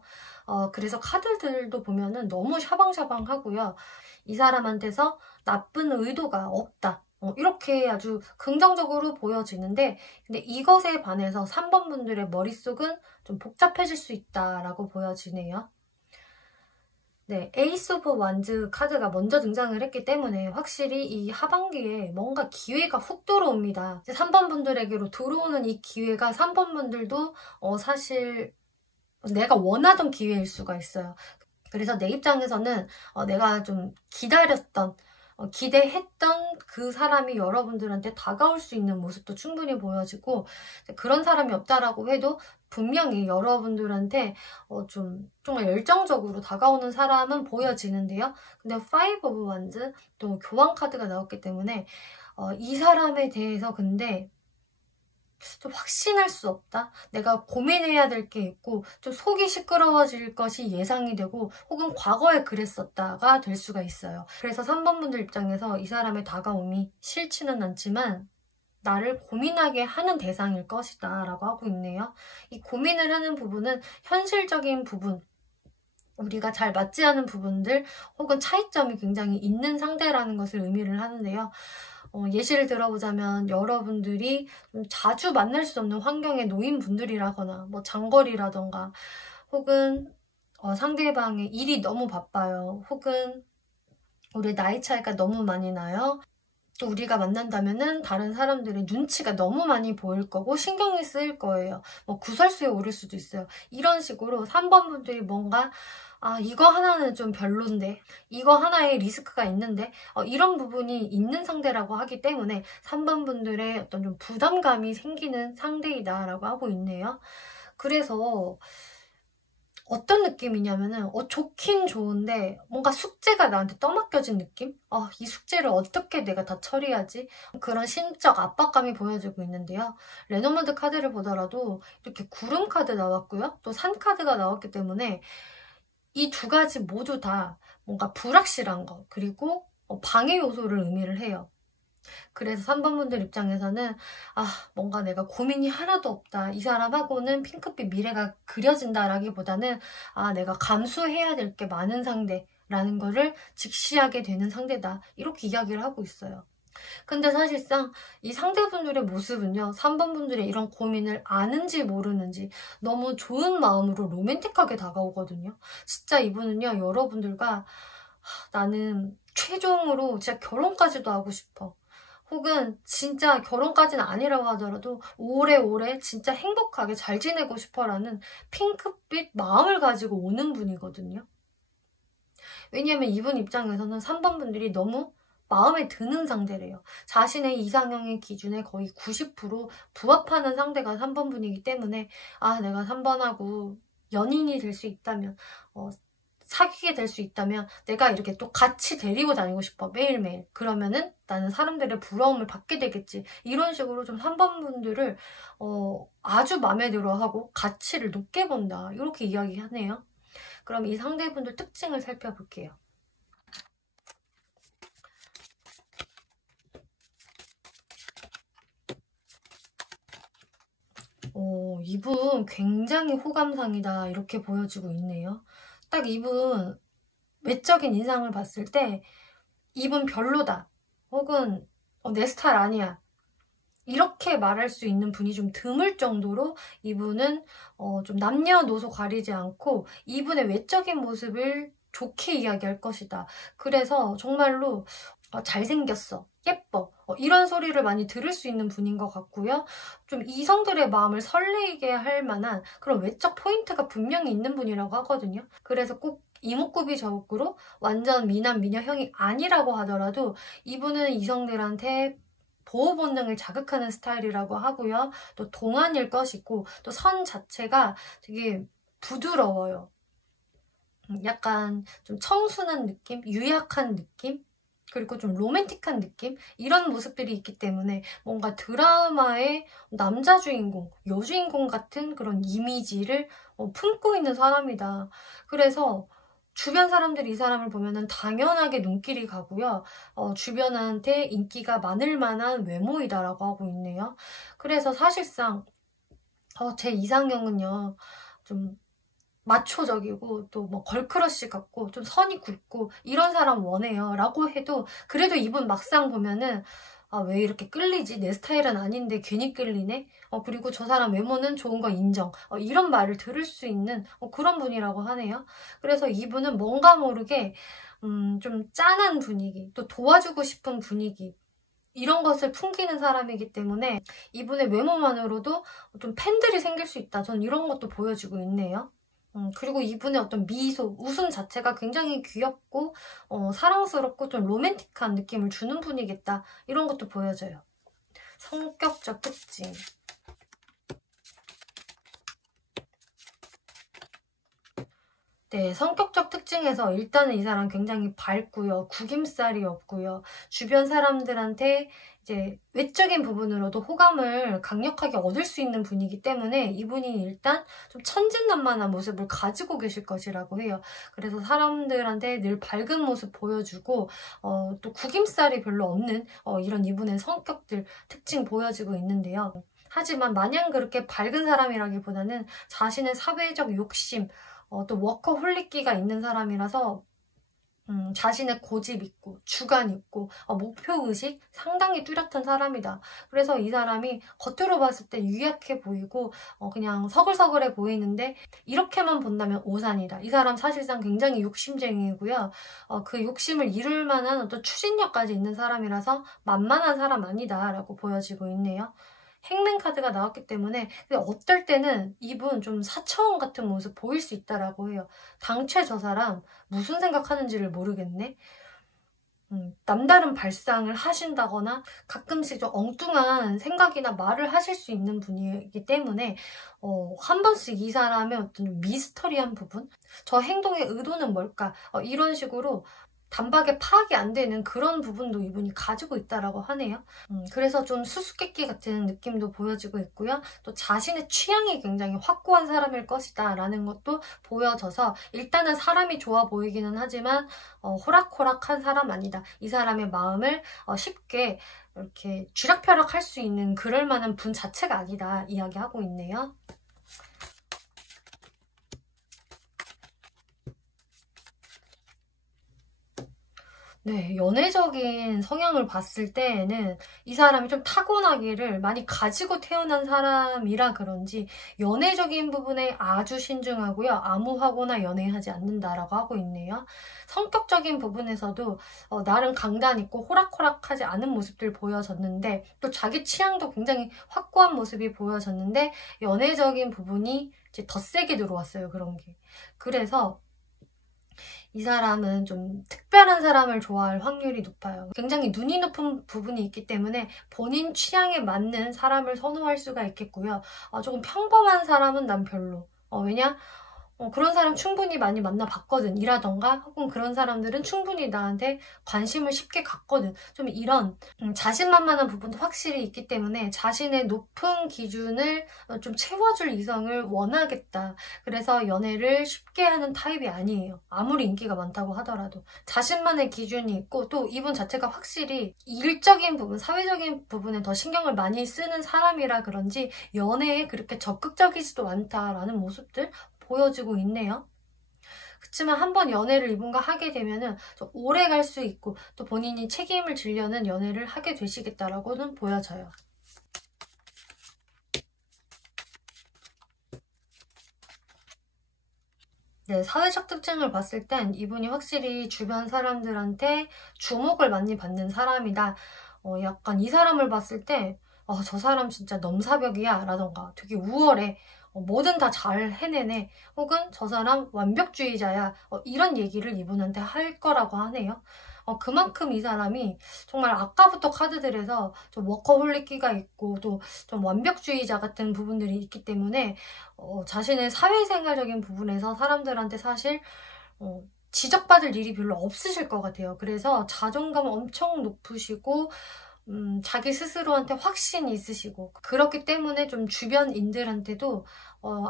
그래서 카드들도 보면은 너무 샤방샤방하고요. 이 사람한테서 나쁜 의도가 없다. 이렇게 아주 긍정적으로 보여지는데, 근데 이것에 반해서 3번 분들의 머릿속은 좀 복잡해질 수 있다라고 보여지네요. 네, 에이스 오브 완즈 카드가 먼저 등장을 했기 때문에 확실히 이 하반기에 뭔가 기회가 훅 들어옵니다. 3번 분들에게로 들어오는 이 기회가 3번 분들도 사실 내가 원하던 기회일 수가 있어요. 그래서 내 입장에서는 내가 좀 기다렸던, 기대했던 그 사람이 여러분들한테 다가올 수 있는 모습도 충분히 보여지고, 그런 사람이 없다라고 해도 분명히 여러분들한테 정말 열정적으로 다가오는 사람은 보여지는데요. 근데 5 오브 완즈 또 교황 카드가 나왔기 때문에 이 사람에 대해서 근데 좀 확신할 수 없다? 내가 고민해야 될 게 있고 좀 속이 시끄러워질 것이 예상이 되고 혹은 과거에 그랬었다가 될 수가 있어요. 그래서 3번 분들 입장에서 이 사람의 다가옴이 싫지는 않지만 나를 고민하게 하는 대상일 것이다 라고 하고 있네요. 이 고민을 하는 부분은 현실적인 부분, 우리가 잘 맞지 않은 부분들 혹은 차이점이 굉장히 있는 상대라는 것을 의미를 하는데요. 예시를 들어보자면 여러분들이 좀 자주 만날 수 없는 환경에 놓인 분들이라거나 장거리라던가 혹은 상대방의 일이 너무 바빠요. 혹은 우리 나이 차이가 너무 많이 나요. 또 우리가 만난다면은 다른 사람들의 눈치가 너무 많이 보일 거고 신경이 쓰일 거예요. 구설수에 오를 수도 있어요. 이런 식으로 3번 분들이 뭔가 이거 하나는 좀 별론데, 이거 하나에 리스크가 있는데, 이런 부분이 있는 상대라고 하기 때문에 3번 분들의 어떤 좀 부담감이 생기는 상대이다라고 하고 있네요. 그래서 어떤 느낌이냐면은 좋긴 좋은데 뭔가 숙제가 나한테 떠맡겨진 느낌? 이 숙제를 어떻게 내가 다 처리하지? 그런 심적 압박감이 보여지고 있는데요. 레노먼드 카드를 보더라도 이렇게 구름 카드 나왔고요. 또 산 카드가 나왔기 때문에 이 두 가지 모두 다 뭔가 불확실한 거, 그리고 방해 요소를 의미를 해요. 그래서 3번 분들 입장에서는 뭔가 내가 고민이 하나도 없다. 이 사람하고는 핑크빛 미래가 그려진다라기보다는 내가 감수해야 될 게 많은 상대라는 거를 직시하게 되는 상대다. 이렇게 이야기를 하고 있어요. 근데 사실상 이 상대분들의 모습은요, 3번 분들의 이런 고민을 아는지 모르는지 너무 좋은 마음으로 로맨틱하게 다가오거든요. 진짜 이분은요, 여러분들과 나는 최종으로 진짜 결혼까지도 하고 싶어. 혹은 진짜 결혼까지는 아니라고 하더라도 오래오래 진짜 행복하게 잘 지내고 싶어라는 핑크빛 마음을 가지고 오는 분이거든요. 왜냐하면 이분 입장에서는 3번 분들이 너무 마음에 드는 상대래요. 자신의 이상형의 기준에 거의 90% 부합하는 상대가 3번 분이기 때문에 아, 내가 3번하고 연인이 될 수 있다면, 사귀게 될 수 있다면 내가 이렇게 또 같이 데리고 다니고 싶어, 매일매일. 그러면은 나는 사람들의 부러움을 받게 되겠지. 이런 식으로 좀 3번 분들을 아주 마음에 들어하고 가치를 높게 본다, 이렇게 이야기하네요. 그럼 이 상대분들 특징을 살펴볼게요. 이분 굉장히 호감상이다, 이렇게 보여지고 있네요. 딱 이분 외적인 인상을 봤을 때 이분 별로다, 혹은 내 스타일 아니야, 이렇게 말할 수 있는 분이 좀 드물 정도로 이분은 좀 남녀노소 가리지 않고 이분의 외적인 모습을 좋게 이야기할 것이다. 그래서 정말로 잘생겼어, 예뻐, 이런 소리를 많이 들을 수 있는 분인 것 같고요. 좀 이성들의 마음을 설레게 할 만한 그런 외적 포인트가 분명히 있는 분이라고 하거든요. 그래서 꼭 이목구비적으로 완전 미남 미녀형이 아니라고 하더라도 이분은 이성들한테 보호 본능을 자극하는 스타일이라고 하고요. 또 동안일 것이고, 또 선 자체가 되게 부드러워요. 약간 좀 청순한 느낌, 유약한 느낌, 그리고 좀 로맨틱한 느낌, 이런 모습들이 있기 때문에 뭔가 드라마의 남자 주인공, 여주인공 같은 그런 이미지를 품고 있는 사람이다. 그래서 주변 사람들이 이 사람을 보면은 당연하게 눈길이 가고요. 주변한테 인기가 많을 만한 외모이다라고 하고 있네요. 그래서 사실상 제 이상형은요, 좀 마초적이고 또 뭐 걸크러쉬 같고 좀 선이 굵고 이런 사람 원해요 라고 해도, 그래도 이분 막상 보면은 왜 이렇게 끌리지? 내 스타일은 아닌데 괜히 끌리네? 그리고 저 사람 외모는 좋은 거 인정. 이런 말을 들을 수 있는 그런 분이라고 하네요. 그래서 이분은 뭔가 모르게 좀 짠한 분위기, 또 도와주고 싶은 분위기, 이런 것을 풍기는 사람이기 때문에 이분의 외모만으로도 좀 팬들이 생길 수 있다. 전 이런 것도 보여주고 있네요. 그리고 이분의 어떤 미소, 웃음 자체가 굉장히 귀엽고 사랑스럽고 좀 로맨틱한 느낌을 주는 분이겠다, 이런 것도 보여져요. 성격적 특징. 네, 성격적 특징에서 일단은 이 사람 굉장히 밝고요, 구김살이 없고요, 주변 사람들한테 이제 외적인 부분으로도 호감을 강력하게 얻을 수 있는 분이기 때문에 이분이 일단 좀 천진난만한 모습을 가지고 계실 것이라고 해요. 그래서 사람들한테 늘 밝은 모습 보여주고 또 구김살이 별로 없는 이런 이분의 성격들, 특징 보여지고 있는데요. 하지만 마냥 그렇게 밝은 사람이라기보다는 자신의 사회적 욕심, 또 워커홀릭기가 있는 사람이라서 자신의 고집 있고 주관 있고 목표의식 상당히 뚜렷한 사람이다. 그래서 이 사람이 겉으로 봤을 때 유약해 보이고 그냥 서글서글해 보이는데 이렇게만 본다면 오산이다. 이 사람 사실상 굉장히 욕심쟁이고요. 그 욕심을 이룰 만한 어떤 추진력까지 있는 사람이라서 만만한 사람 아니다 라고 보여지고 있네요. 행맨 카드가 나왔기 때문에 어떨 때는 이분 좀 사차원 같은 모습 보일 수 있다라고 해요. 당최 저 사람 무슨 생각하는지를 모르겠네. 남다른 발상을 하신다거나 가끔씩 좀 엉뚱한 생각이나 말을 하실 수 있는 분이기 때문에 한 번씩 이 사람의 어떤 미스터리한 부분, 저 행동의 의도는 뭘까, 이런 식으로 단박에 파악이 안 되는 그런 부분도 이분이 가지고 있다라고 하네요. 그래서 좀 수수께끼 같은 느낌도 보여지고 있고요. 또 자신의 취향이 굉장히 확고한 사람일 것이다 라는 것도 보여져서 일단은 사람이 좋아 보이기는 하지만 호락호락한 사람 아니다. 이 사람의 마음을 쉽게 이렇게 쥐락펴락할 수 있는 그럴 만한 분 자체가 아니다 이야기하고 있네요. 네, 연애적인 성향을 봤을 때에는 이 사람이 좀 타고나기를 많이 가지고 태어난 사람이라 그런지 연애적인 부분에 아주 신중하고요. 아무하고나 연애하지 않는다라고 하고 있네요. 성격적인 부분에서도 나름 강단 있고 호락호락하지 않은 모습들 보여졌는데, 또 자기 취향도 굉장히 확고한 모습이 보여졌는데 연애적인 부분이 이제 더 세게 들어왔어요, 그런 게. 그래서 이 사람은 좀 특별한 사람을 좋아할 확률이 높아요. 굉장히 눈이 높은 부분이 있기 때문에 본인 취향에 맞는 사람을 선호할 수가 있겠고요. 조금 평범한 사람은 난 별로. 왜냐? 그런 사람 충분히 많이 만나봤거든. 이라던가 혹은 그런 사람들은 충분히 나한테 관심을 쉽게 갖거든. 좀 이런 자신만만한 부분도 확실히 있기 때문에 자신의 높은 기준을 좀 채워줄 이성을 원하겠다. 그래서 연애를 쉽게 하는 타입이 아니에요. 아무리 인기가 많다고 하더라도. 자신만의 기준이 있고 또 이분 자체가 확실히 일적인 부분, 사회적인 부분에 더 신경을 많이 쓰는 사람이라 그런지 연애에 그렇게 적극적이지도 않다라는 모습들 보여지고 있네요. 그렇지만 한번 연애를 이분과 하게 되면은 좀 오래 갈 수 있고 또 본인이 책임을 지려는 연애를 하게 되시겠다라고는 보여져요. 네, 사회적 특징을 봤을 땐 이분이 확실히 주변 사람들한테 주목을 많이 받는 사람이다. 약간 이 사람을 봤을 때 저 사람 진짜 넘사벽이야 라던가 되게 우월해. 뭐든 다 잘 해내네. 혹은 저 사람 완벽주의자야. 이런 얘기를 이분한테 할 거라고 하네요. 그만큼 이 사람이 정말 아까부터 카드들에서 좀 워커홀리키가 있고 또 좀 완벽주의자 같은 부분들이 있기 때문에 자신의 사회생활적인 부분에서 사람들한테 사실 지적받을 일이 별로 없으실 것 같아요. 그래서 자존감 엄청 높으시고 자기 스스로한테 확신이 있으시고 그렇기 때문에 좀 주변인들한테도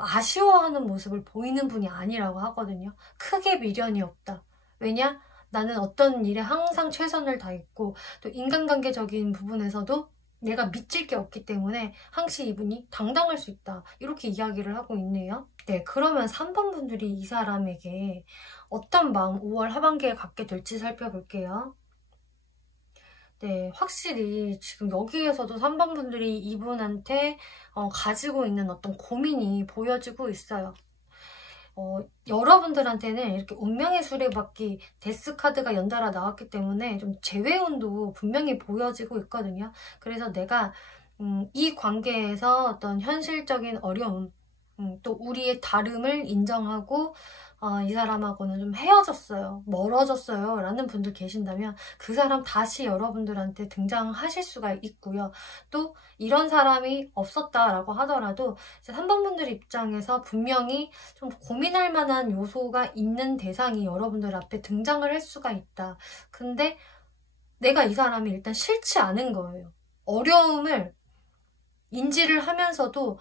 아쉬워하는 모습을 보이는 분이 아니라고 하거든요. 크게 미련이 없다. 왜냐? 나는 어떤 일에 항상 최선을 다했고 또 인간관계적인 부분에서도 내가 미칠 게 없기 때문에 항시 이분이 당당할 수 있다. 이렇게 이야기를 하고 있네요. 네, 그러면 3번 분들이 이 사람에게 어떤 마음 5월 하반기에 갖게 될지 살펴볼게요. 네, 확실히 지금 여기에서도 3번 분들이 이분한테 가지고 있는 어떤 고민이 보여지고 있어요. 여러분들한테는 이렇게 운명의 수레바퀴 데스 카드가 연달아 나왔기 때문에 좀 재회운도 분명히 보여지고 있거든요. 그래서 내가 이 관계에서 어떤 현실적인 어려움, 또 우리의 다름을 인정하고 이 사람하고는 좀 헤어졌어요. 멀어졌어요. 라는 분들 계신다면 그 사람 다시 여러분들한테 등장하실 수가 있고요. 또 이런 사람이 없었다라고 하더라도 3번 분들 입장에서 분명히 좀 고민할 만한 요소가 있는 대상이 여러분들 앞에 등장을 할 수가 있다. 근데 내가 이 사람이 일단 싫지 않은 거예요. 어려움을 인지를 하면서도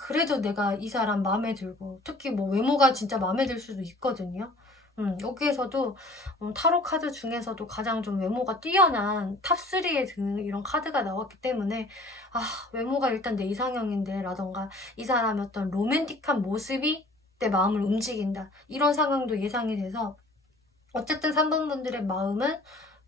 그래도 내가 이 사람 마음에 들고 특히 뭐 외모가 진짜 마음에 들 수도 있거든요. 여기에서도 타로 카드 중에서도 가장 좀 외모가 뛰어난 탑3에 드는 이런 카드가 나왔기 때문에 외모가 일단 내 이상형인데 라던가 이 사람의 어떤 로맨틱한 모습이 내 마음을 움직인다. 이런 상황도 예상이 돼서 어쨌든 3번 분들의 마음은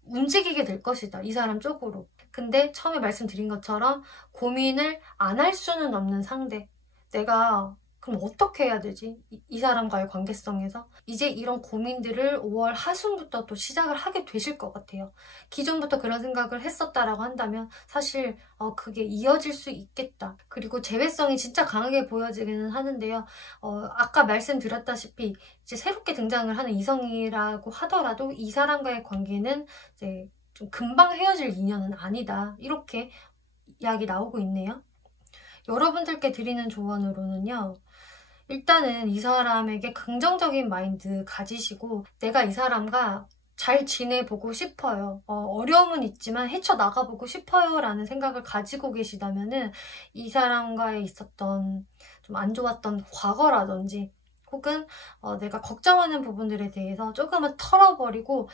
움직이게 될 것이다. 이 사람 쪽으로. 근데 처음에 말씀드린 것처럼 고민을 안 할 수는 없는 상대. 내가 그럼 어떻게 해야 되지? 이 사람과의 관계성에서 이제 이런 고민들을 5월 하순부터 또 시작을 하게 되실 것 같아요. 기존부터 그런 생각을 했었다라고 한다면 사실 그게 이어질 수 있겠다. 그리고 재회성이 진짜 강하게 보여지기는 하는데요. 아까 말씀드렸다시피 이제 새롭게 등장을 하는 이성이라고 하더라도 이 사람과의 관계는 이제 좀 금방 헤어질 인연은 아니다. 이렇게 이야기 나오고 있네요. 여러분들께 드리는 조언으로는요. 일단은 이 사람에게 긍정적인 마인드 가지시고 내가 이 사람과 잘 지내보고 싶어요. 어려움은 있지만 헤쳐나가보고 싶어요 라는 생각을 가지고 계시다면은 이 사람과의 있었던 좀 안 좋았던 과거라든지 혹은 내가 걱정하는 부분들에 대해서 조금은 털어버리고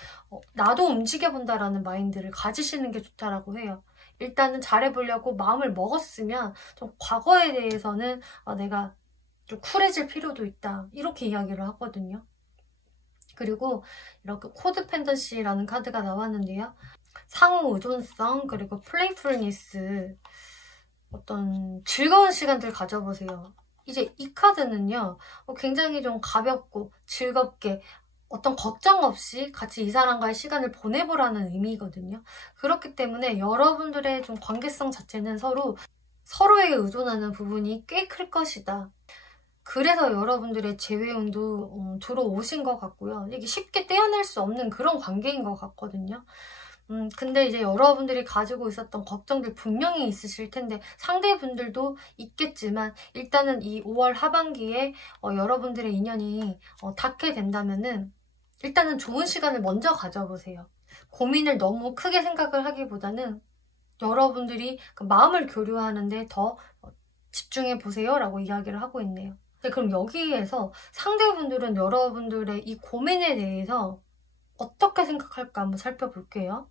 나도 움직여본다라는 마인드를 가지시는 게 좋다라고 해요. 일단은 잘해보려고 마음을 먹었으면 좀 과거에 대해서는 내가 좀 쿨해질 필요도 있다. 이렇게 이야기를 하거든요. 그리고 이렇게 코드펜던시라는 카드가 나왔는데요. 상호 의존성 그리고 플레이풀니스 어떤 즐거운 시간들 가져보세요. 이제 이 카드는요. 굉장히 좀 가볍고 즐겁게 어떤 걱정 없이 같이 이 사람과의 시간을 보내보라는 의미거든요. 그렇기 때문에 여러분들의 좀 관계성 자체는 서로에게 의존하는 부분이 꽤 클 것이다. 그래서 여러분들의 재회운도 들어오신 것 같고요. 이게 쉽게 떼어낼 수 없는 그런 관계인 것 같거든요. 근데 이제 여러분들이 가지고 있었던 걱정들 분명히 있으실 텐데 상대분들도 있겠지만 일단은 이 5월 하반기에 여러분들의 인연이 닿게 된다면은 일단은 좋은 시간을 먼저 가져보세요. 고민을 너무 크게 생각을 하기보다는 여러분들이 그 마음을 교류하는데 더 집중해 보세요 라고 이야기를 하고 있네요. 그럼 여기에서 상대분들은 여러분들의 이 고민에 대해서 어떻게 생각할까 한번 살펴볼게요.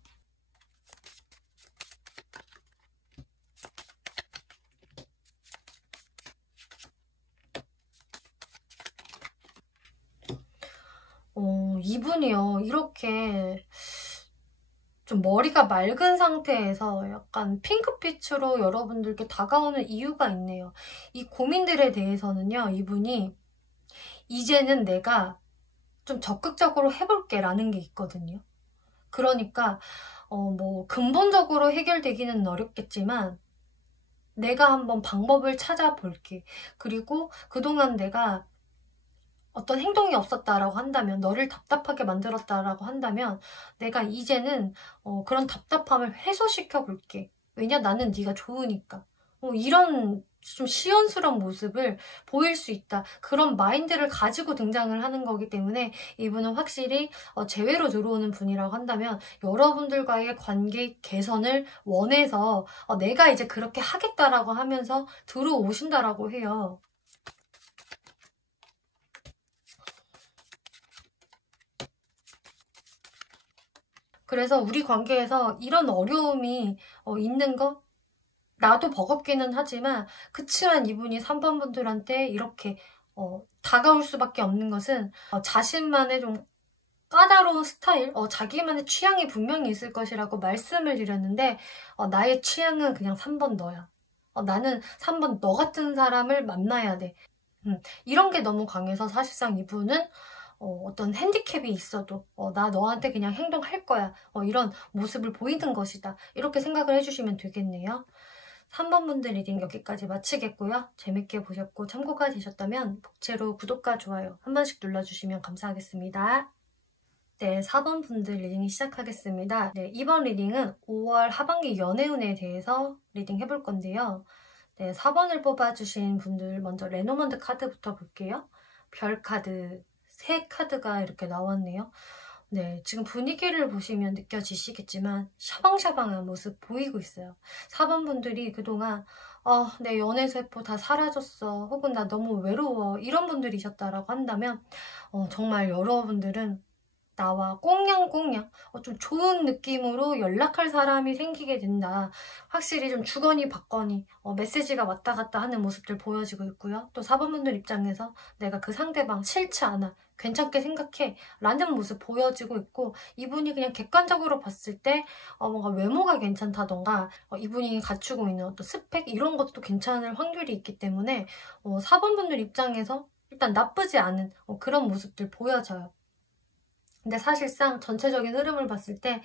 이분이요. 이렇게 좀 머리가 맑은 상태에서 약간 핑크빛으로 여러분들께 다가오는 이유가 있네요. 이 고민들에 대해서는요. 이분이 이제는 내가 좀 적극적으로 해볼게 라는 게 있거든요. 그러니까 뭐 근본적으로 해결되기는 어렵겠지만 내가 한번 방법을 찾아볼게. 그리고 그동안 내가 어떤 행동이 없었다라고 한다면, 너를 답답하게 만들었다라고 한다면 내가 이제는 그런 답답함을 해소시켜 볼게. 왜냐? 나는 네가 좋으니까. 이런 좀 시원스러운 모습을 보일 수 있다. 그런 마인드를 가지고 등장을 하는 거기 때문에 이분은 확실히 재회로 들어오는 분이라고 한다면 여러분들과의 관계 개선을 원해서 내가 이제 그렇게 하겠다라고 하면서 들어오신다라고 해요. 그래서 우리 관계에서 이런 어려움이 있는 거 나도 버겁기는 하지만 그치만 이분이 3번 분들한테 이렇게 다가올 수밖에 없는 것은 자신만의 좀 까다로운 스타일, 자기만의 취향이 분명히 있을 것이라고 말씀을 드렸는데 나의 취향은 그냥 3번 너야. 나는 3번 너 같은 사람을 만나야 돼. 이런 게 너무 강해서 사실상 이분은 어떤 핸디캡이 있어도 나 너한테 그냥 행동할 거야. 이런 모습을 보이는 것이다. 이렇게 생각을 해주시면 되겠네요. 3번 분들 리딩 여기까지 마치겠고요. 재밌게 보셨고 참고가 되셨다면 복채로 구독과 좋아요 한 번씩 눌러주시면 감사하겠습니다. 네, 4번 분들 리딩 시작하겠습니다. 네, 이번 리딩은 5월 하반기 연애운에 대해서 리딩 해볼 건데요. 네, 4번을 뽑아주신 분들 먼저 레노먼드 카드부터 볼게요. 별 카드, 새 카드가 이렇게 나왔네요. 네, 지금 분위기를 보시면 느껴지시겠지만 샤방샤방한 모습 보이고 있어요. 4번 분들이 그동안 내 연애세포 다 사라졌어. 혹은 나 너무 외로워. 이런 분들이셨다라고 한다면 정말 여러분들은 나와 꽁냥꽁냥 좀 좋은 느낌으로 연락할 사람이 생기게 된다. 확실히 좀 주거니 받거니 메시지가 왔다 갔다 하는 모습들 보여지고 있고요. 또 4번분들 입장에서 내가 그 상대방 싫지 않아, 괜찮게 생각해 라는 모습 보여지고 있고, 이분이 그냥 객관적으로 봤을 때 뭔가 외모가 괜찮다던가 이분이 갖추고 있는 어떤 스펙 이런 것도 괜찮을 확률이 있기 때문에 4번분들 입장에서 일단 나쁘지 않은 그런 모습들 보여져요. 근데 사실상 전체적인 흐름을 봤을 때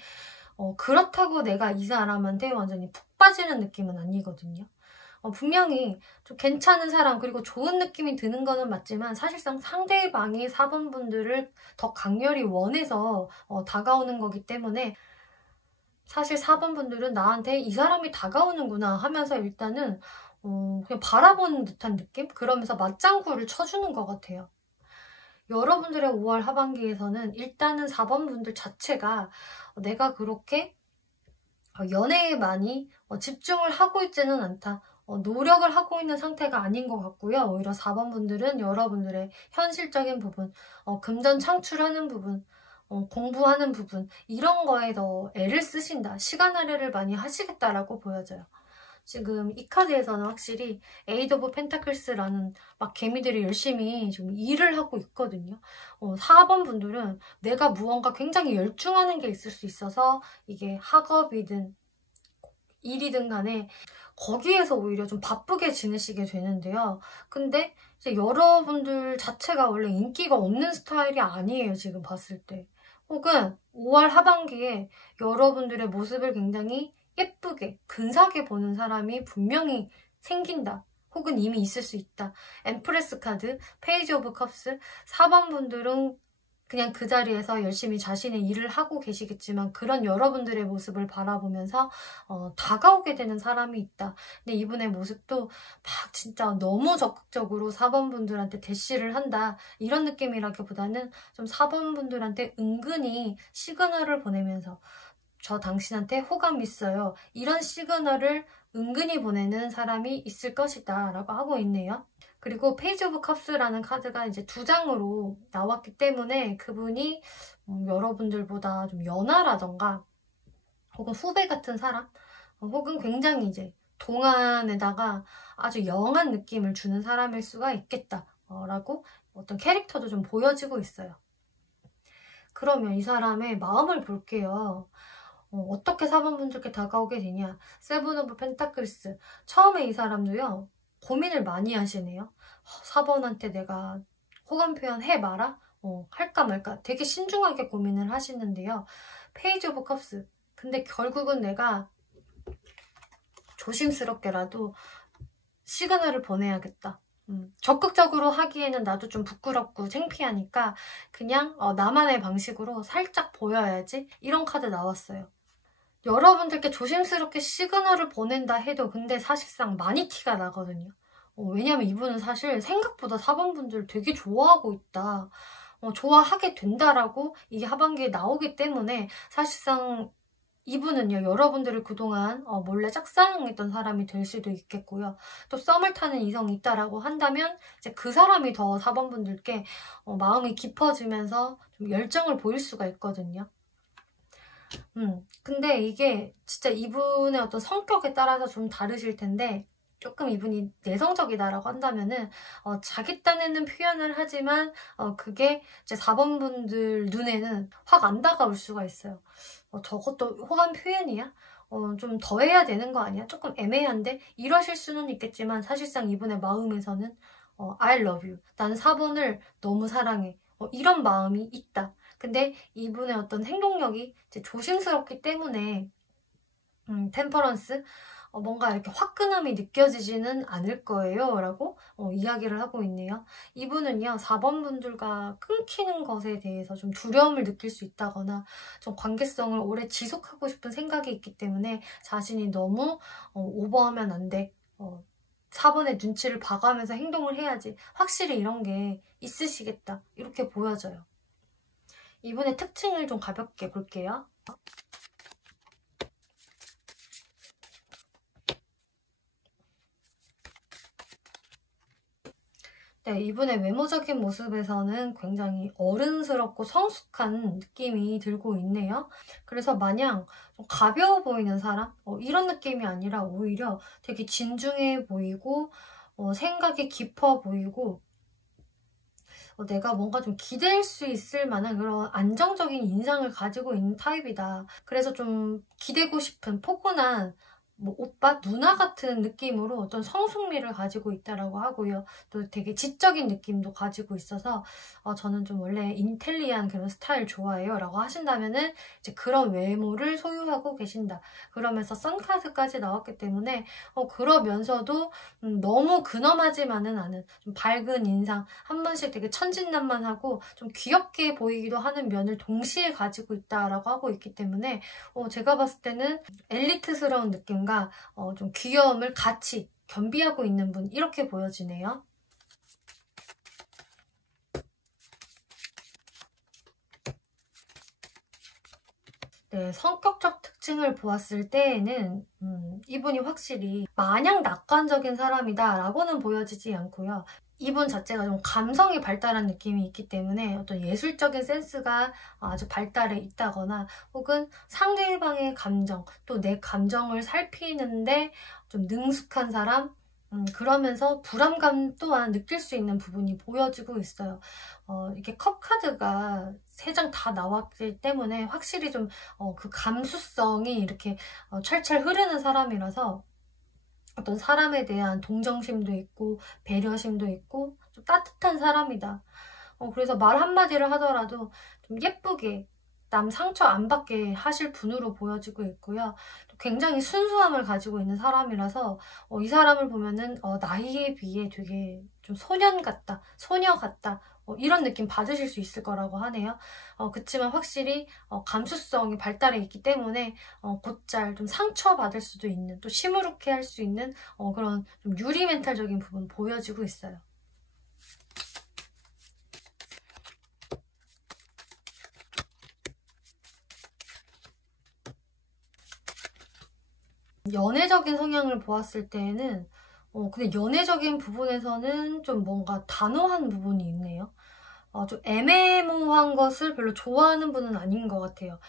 그렇다고 내가 이 사람한테 완전히 푹 빠지는 느낌은 아니거든요. 분명히 좀 괜찮은 사람 그리고 좋은 느낌이 드는 거는 맞지만 사실상 상대방이 4번 분들을 더 강렬히 원해서 다가오는 거기 때문에 사실 4번 분들은 나한테 이 사람이 다가오는구나 하면서 일단은 그냥 바라보는 듯한 느낌? 그러면서 맞장구를 쳐주는 것 같아요. 여러분들의 5월 하반기에서는 일단은 4번 분들 자체가 내가 그렇게 연애에 많이 집중을 하고 있지는 않다. 노력을 하고 있는 상태가 아닌 것 같고요. 오히려 4번 분들은 여러분들의 현실적인 부분, 금전 창출하는 부분, 공부하는 부분 이런 거에 더 애를 쓰신다. 시간 할애를 많이 하시겠다라고 보여져요. 지금 이 카드에서는 확실히 에이드 오브 펜타클스라는 막 개미들이 열심히 좀 일을 하고 있거든요. 4번 분들은 내가 무언가 굉장히 열중하는 게 있을 수 있어서 이게 학업이든 일이든 간에 거기에서 오히려 좀 바쁘게 지내시게 되는데요. 근데 이제 여러분들 자체가 원래 인기가 없는 스타일이 아니에요. 지금 봤을 때. 혹은 5월 하반기에 여러분들의 모습을 굉장히 예쁘게 근사하게 보는 사람이 분명히 생긴다. 혹은 이미 있을 수 있다. 엠프레스 카드, 페이지 오브 컵스, 4번 분들은 그냥 그 자리에서 열심히 자신의 일을 하고 계시겠지만 그런 여러분들의 모습을 바라보면서 다가오게 되는 사람이 있다. 근데 이분의 모습도 막 진짜 너무 적극적으로 4번 분들한테 대시를 한다. 이런 느낌이라기보다는 좀 4번 분들한테 은근히 시그널을 보내면서 저 당신한테 호감 있어요. 이런 시그널을 은근히 보내는 사람이 있을 것이다 라고 하고 있네요. 그리고 페이지 오브 컵스라는 카드가 이제 2장으로 나왔기 때문에 그분이 여러분들보다 좀 연하라던가 혹은 후배 같은 사람 혹은 굉장히 이제 동안에다가 아주 영한 느낌을 주는 사람일 수가 있겠다 라고 어떤 캐릭터도 좀 보여지고 있어요. 그러면 이 사람의 마음을 볼게요. 어떻게 4번 분들께 다가오게 되냐. 세븐 오브 펜타클스. 처음에 이 사람도요. 고민을 많이 하시네요. 4번한테 내가 호감 표현 해봐라? 할까 말까 되게 신중하게 고민을 하시는데요. 페이지 오브 컵스. 근데 결국은 내가 조심스럽게라도 시그널을 보내야겠다. 적극적으로 하기에는 나도 좀 부끄럽고 창피하니까 그냥 나만의 방식으로 살짝 보여야지. 이런 카드 나왔어요. 여러분들께 조심스럽게 시그널을 보낸다 해도 근데 사실상 많이 티가 나거든요. 왜냐면 이분은 사실 생각보다 4번 분들 되게 좋아하고 있다. 좋아하게 된다라고 이게 하반기에 나오기 때문에 사실상 이분은요, 여러분들을 그동안 몰래 짝사랑했던 사람이 될 수도 있겠고요. 또 썸을 타는 이성이 있다라고 한다면 이제 그 사람이 더 4번 분들께 마음이 깊어지면서 좀 열정을 보일 수가 있거든요. 근데 이게 진짜 이분의 어떤 성격에 따라서 좀 다르실 텐데 조금 이분이 내성적이다라고 한다면은 자기 딴에는 표현을 하지만 그게 이제 4번 분들 눈에는 확 안 다가올 수가 있어요. 저것도 호감 표현이야? 좀 더 해야 되는 거 아니야? 조금 애매한데? 이러실 수는 있겠지만 사실상 이분의 마음에서는 I love you. 난 4번을 너무 사랑해. 이런 마음이 있다. 근데 이분의 어떤 행동력이 이제 조심스럽기 때문에 템퍼런스 뭔가 이렇게 화끈함이 느껴지지는 않을 거예요 라고 이야기를 하고 있네요. 이분은요 4번 분들과 끊기는 것에 대해서 좀 두려움을 느낄 수 있다거나 좀 관계성을 오래 지속하고 싶은 생각이 있기 때문에 자신이 너무 오버하면 안 돼. 4번의 눈치를 봐가면서 행동을 해야지. 확실히 이런 게 있으시겠다. 이렇게 보여져요. 이분의 특징을 좀 가볍게 볼게요. 네, 이분의 외모적인 모습에서는 굉장히 어른스럽고 성숙한 느낌이 들고 있네요. 그래서 마냥 좀 가벼워 보이는 사람? 이런 느낌이 아니라 오히려 되게 진중해 보이고 생각이 깊어 보이고 내가 뭔가 좀 기댈 수 있을 만한 그런 안정적인 인상을 가지고 있는 타입이다. 그래서 좀 기대고 싶은 포근한 뭐 오빠, 누나 같은 느낌으로 어떤 성숙미를 가지고 있다라고 하고요. 또 되게 지적인 느낌도 가지고 있어서 저는 좀 원래 인텔리한 그런 스타일 좋아해요 라고 하신다면은 이제 그런 외모를 소유하고 계신다. 그러면서 선카드까지 나왔기 때문에 그러면서도 너무 근엄하지만은 않은 좀 밝은 인상, 한 번씩 되게 천진난만하고 좀 귀엽게 보이기도 하는 면을 동시에 가지고 있다라고 하고 있기 때문에 제가 봤을 때는 엘리트스러운 느낌과 좀 귀여움을 같이 겸비하고 있는 분 이렇게 보여지네요. 네, 성격적 특징을 보았을 때에는 이분이 확실히 마냥 낙관적인 사람이다 라고는 보여지지 않고요. 이분 자체가 좀 감성이 발달한 느낌이 있기 때문에 어떤 예술적인 센스가 아주 발달해 있다거나 혹은 상대방의 감정, 또 내 감정을 살피는데 좀 능숙한 사람? 그러면서 불안감 또한 느낄 수 있는 부분이 보여지고 있어요. 이렇게 컵 카드가 3장 다 나왔기 때문에 확실히 좀 그 감수성이 이렇게 철철 흐르는 사람이라서 어떤 사람에 대한 동정심도 있고 배려심도 있고 좀 따뜻한 사람이다. 그래서 말 한마디를 하더라도 좀 예쁘게 남 상처 안 받게 하실 분으로 보여지고 있고요. 또 굉장히 순수함을 가지고 있는 사람이라서 이 사람을 보면은 나이에 비해 되게 좀 소년 같다, 소녀 같다, 이런 느낌 받으실 수 있을 거라고 하네요. 그치만 확실히 감수성이 발달해 있기 때문에 곧잘 좀 상처받을 수도 있는, 또 시무룩해 할 수 있는 그런 좀 유리 멘탈적인 부분 보여지고 있어요. 연애적인 성향을 보았을 때에는 근데 연애적인 부분에서는 좀 뭔가 단호한 부분이 있네요. 좀 애매모호한 것을 별로 좋아하는 분은 아닌 것 같아요.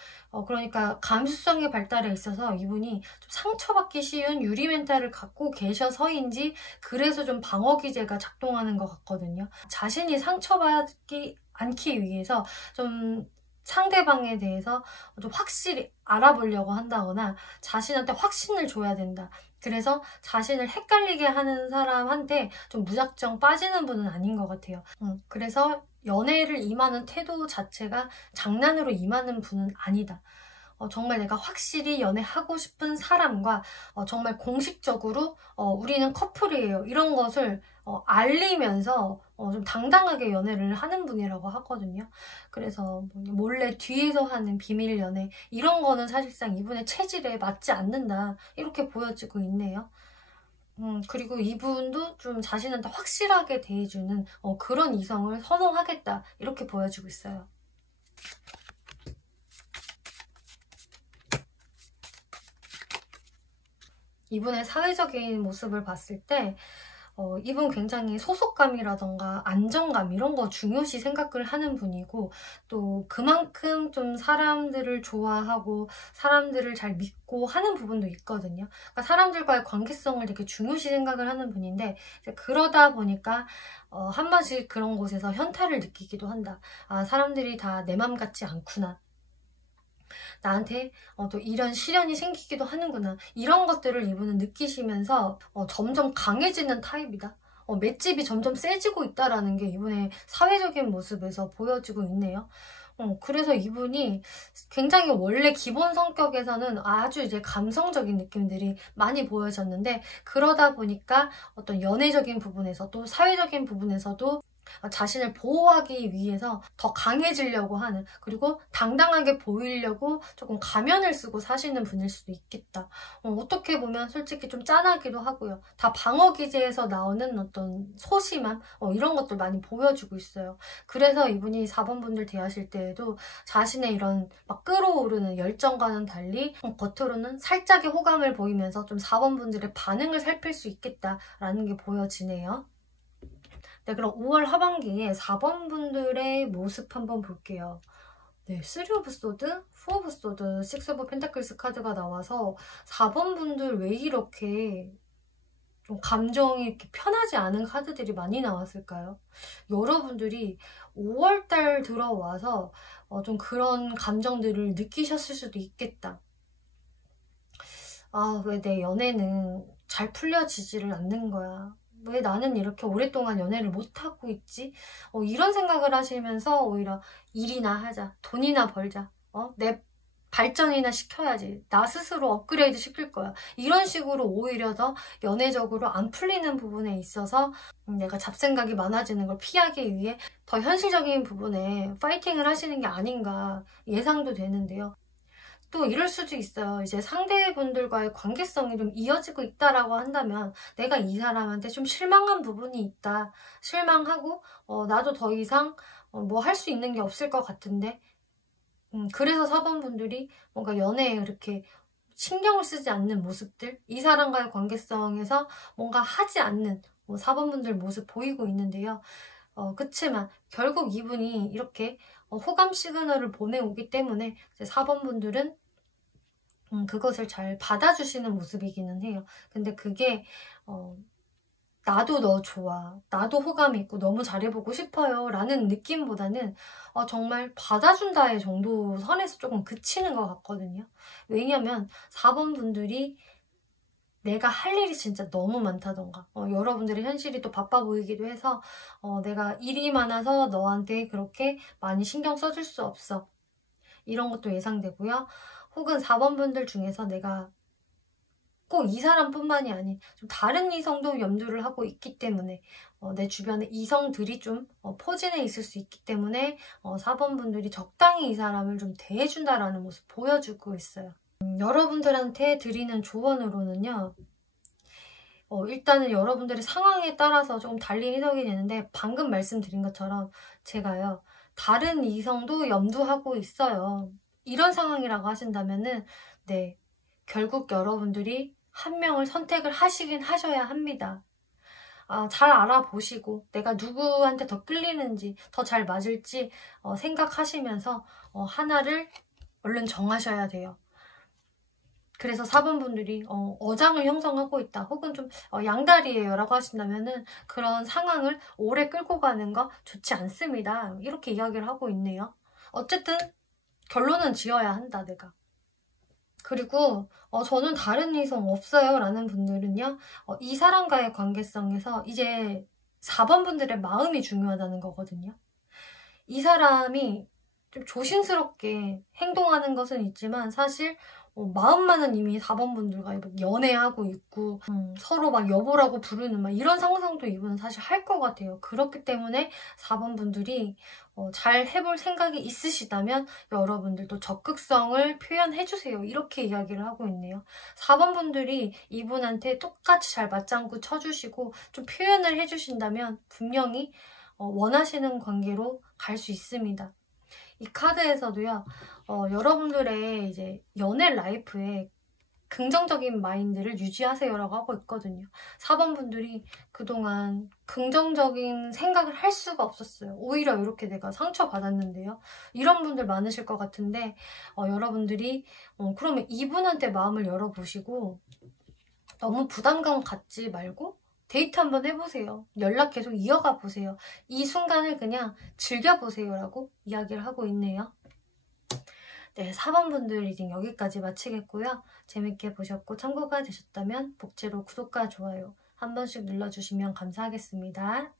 그러니까 감수성의 발달에 있어서 이분이 좀 상처받기 쉬운 유리 멘탈을 갖고 계셔서인지 그래서 좀 방어 기제가 작동하는 것 같거든요. 자신이 상처받지 않기 위해서 좀 상대방에 대해서 좀 확실히 알아보려고 한다거나 자신한테 확신을 줘야 된다. 그래서 자신을 헷갈리게 하는 사람한테 좀 무작정 빠지는 분은 아닌 것 같아요. 그래서 연애를 임하는 태도 자체가 장난으로 임하는 분은 아니다. 정말 내가 확실히 연애하고 싶은 사람과 정말 공식적으로 우리는 커플이에요. 이런 것을 알리면서 좀 당당하게 연애를 하는 분이라고 하거든요. 그래서 몰래 뒤에서 하는 비밀 연애 이런 거는 사실상 이분의 체질에 맞지 않는다. 이렇게 보여지고 있네요. 그리고 이분도 좀 자신한테 확실하게 대해주는 그런 이성을 선호하겠다. 이렇게 보여지고 있어요. 이분의 사회적인 모습을 봤을 때 이분 굉장히 소속감이라던가 안정감 이런 거 중요시 생각을 하는 분이고 또 그만큼 좀 사람들을 좋아하고 사람들을 잘 믿고 하는 부분도 있거든요. 그러니까 사람들과의 관계성을 되게 중요시 생각을 하는 분인데 그러다 보니까 한 번씩 그런 곳에서 현타를 느끼기도 한다. 아, 사람들이 다 내 맘 같지 않구나. 나한테 또 이런 시련이 생기기도 하는구나. 이런 것들을 이분은 느끼시면서 점점 강해지는 타입이다. 맷집이 점점 세지고 있다라는 게 이분의 사회적인 모습에서 보여지고 있네요. 그래서 이분이 굉장히 원래 기본 성격에서는 아주 이제 감성적인 느낌들이 많이 보여졌는데 그러다 보니까 어떤 연애적인 부분에서 또 사회적인 부분에서도 자신을 보호하기 위해서 더 강해지려고 하는 그리고 당당하게 보이려고 조금 가면을 쓰고 사시는 분일 수도 있겠다. 어떻게 보면 솔직히 좀 짠하기도 하고요. 다 방어 기제에서 나오는 어떤 소심함 이런 것들 많이 보여주고 있어요. 그래서 이분이 4번 분들 대하실 때에도 자신의 이런 막 끌어오르는 열정과는 달리 겉으로는 살짝의 호감을 보이면서 좀 4번 분들의 반응을 살필 수 있겠다라는 게 보여지네요. 네, 그럼 5월 하반기에 4번 분들의 모습 한번 볼게요. 네, 3 오브 소드, 4 오브 소드, 6 오브 펜타클스 카드가 나와서 4번 분들 왜 이렇게 좀 감정이 이렇게 편하지 않은 카드들이 많이 나왔을까요? 여러분들이 5월달 들어와서 좀 그런 감정들을 느끼셨을 수도 있겠다. 아, 왜 내 연애는 잘 풀려지지를 않는 거야. 왜 나는 이렇게 오랫동안 연애를 못하고 있지? 이런 생각을 하시면서 오히려 일이나 하자, 돈이나 벌자, 내 발전이나 시켜야지, 나 스스로 업그레이드 시킬 거야. 이런 식으로 오히려 더 연애적으로 안 풀리는 부분에 있어서 내가 잡생각이 많아지는 걸 피하기 위해 더 현실적인 부분에 파이팅을 하시는 게 아닌가 예상도 되는데요. 또 이럴 수도 있어요. 이제 상대분들과의 관계성이 좀 이어지고 있다라고 한다면 내가 이 사람한테 좀 실망한 부분이 있다. 실망하고 나도 더 이상 뭐 할 수 있는 게 없을 것 같은데 그래서 4번 분들이 뭔가 연애에 이렇게 신경을 쓰지 않는 모습들 이 사람과의 관계성에서 뭔가 하지 않는 4번 분들 모습 보이고 있는데요. 그치만 결국 이분이 이렇게 호감 시그널을 보내오기 때문에 이제 4번 분들은 그것을 잘 받아주시는 모습이기는 해요. 근데 그게 나도 너 좋아, 나도 호감 있고 너무 잘해보고 싶어요 라는 느낌보다는 정말 받아준다의 정도 선에서 조금 그치는 것 같거든요. 왜냐면 4번 분들이 내가 할 일이 진짜 너무 많다던가 여러분들의 현실이 또 바빠 보이기도 해서 내가 일이 많아서 너한테 그렇게 많이 신경 써줄 수 없어. 이런 것도 예상되고요. 혹은 4번 분들 중에서 내가 꼭 이 사람뿐만이 아닌 좀 다른 이성도 염두를 하고 있기 때문에 내 주변에 이성들이 좀 포진해 있을 수 있기 때문에 4번 분들이 적당히 이 사람을 좀 대해준다라는 모습 보여주고 있어요. 여러분들한테 드리는 조언으로는요. 일단은 여러분들의 상황에 따라서 조금 달리 해석이 되는데 방금 말씀드린 것처럼 제가요. 다른 이성도 염두하고 있어요. 이런 상황이라고 하신다면은 네, 결국 여러분들이 한 명을 선택을 하시긴 하셔야 합니다. 잘 알아보시고 내가 누구한테 더 끌리는지 더 잘 맞을지 생각하시면서 하나를 얼른 정하셔야 돼요. 그래서 4번 분들이 어장을 형성하고 있다 혹은 좀 양다리예요 라고 하신다면은 그런 상황을 오래 끌고 가는 거 좋지 않습니다. 이렇게 이야기를 하고 있네요. 어쨌든 결론은 지어야 한다 내가. 그리고 저는 다른 이성 없어요 라는 분들은요. 이 사람과의 관계성에서 이제 4번 분들의 마음이 중요하다는 거거든요. 이 사람이 좀 조심스럽게 행동하는 것은 있지만 사실 마음만은 이미 4번 분들과 연애하고 있고 서로 막 여보라고 부르는 막 이런 상상도 이분은 사실 할 것 같아요. 그렇기 때문에 4번 분들이 잘 해볼 생각이 있으시다면 여러분들도 적극성을 표현해주세요. 이렇게 이야기를 하고 있네요. 4번 분들이 이분한테 똑같이 잘 맞장구 쳐주시고 좀 표현을 해주신다면 분명히 원하시는 관계로 갈 수 있습니다. 이 카드에서도요, 여러분들의 이제 연애 라이프에 긍정적인 마인드를 유지하세요라고 하고 있거든요. 4번 분들이 그동안 긍정적인 생각을 할 수가 없었어요. 오히려 이렇게 내가 상처받았는데요. 이런 분들 많으실 것 같은데 여러분들이 그러면 이분한테 마음을 열어보시고 너무 부담감 갖지 말고 데이트 한번 해보세요. 연락 계속 이어가 보세요. 이 순간을 그냥 즐겨보세요 라고 이야기를 하고 있네요. 네, 4번 분들 리딩 여기까지 마치겠고요. 재밌게 보셨고 참고가 되셨다면 복제로 구독과 좋아요 한 번씩 눌러주시면 감사하겠습니다.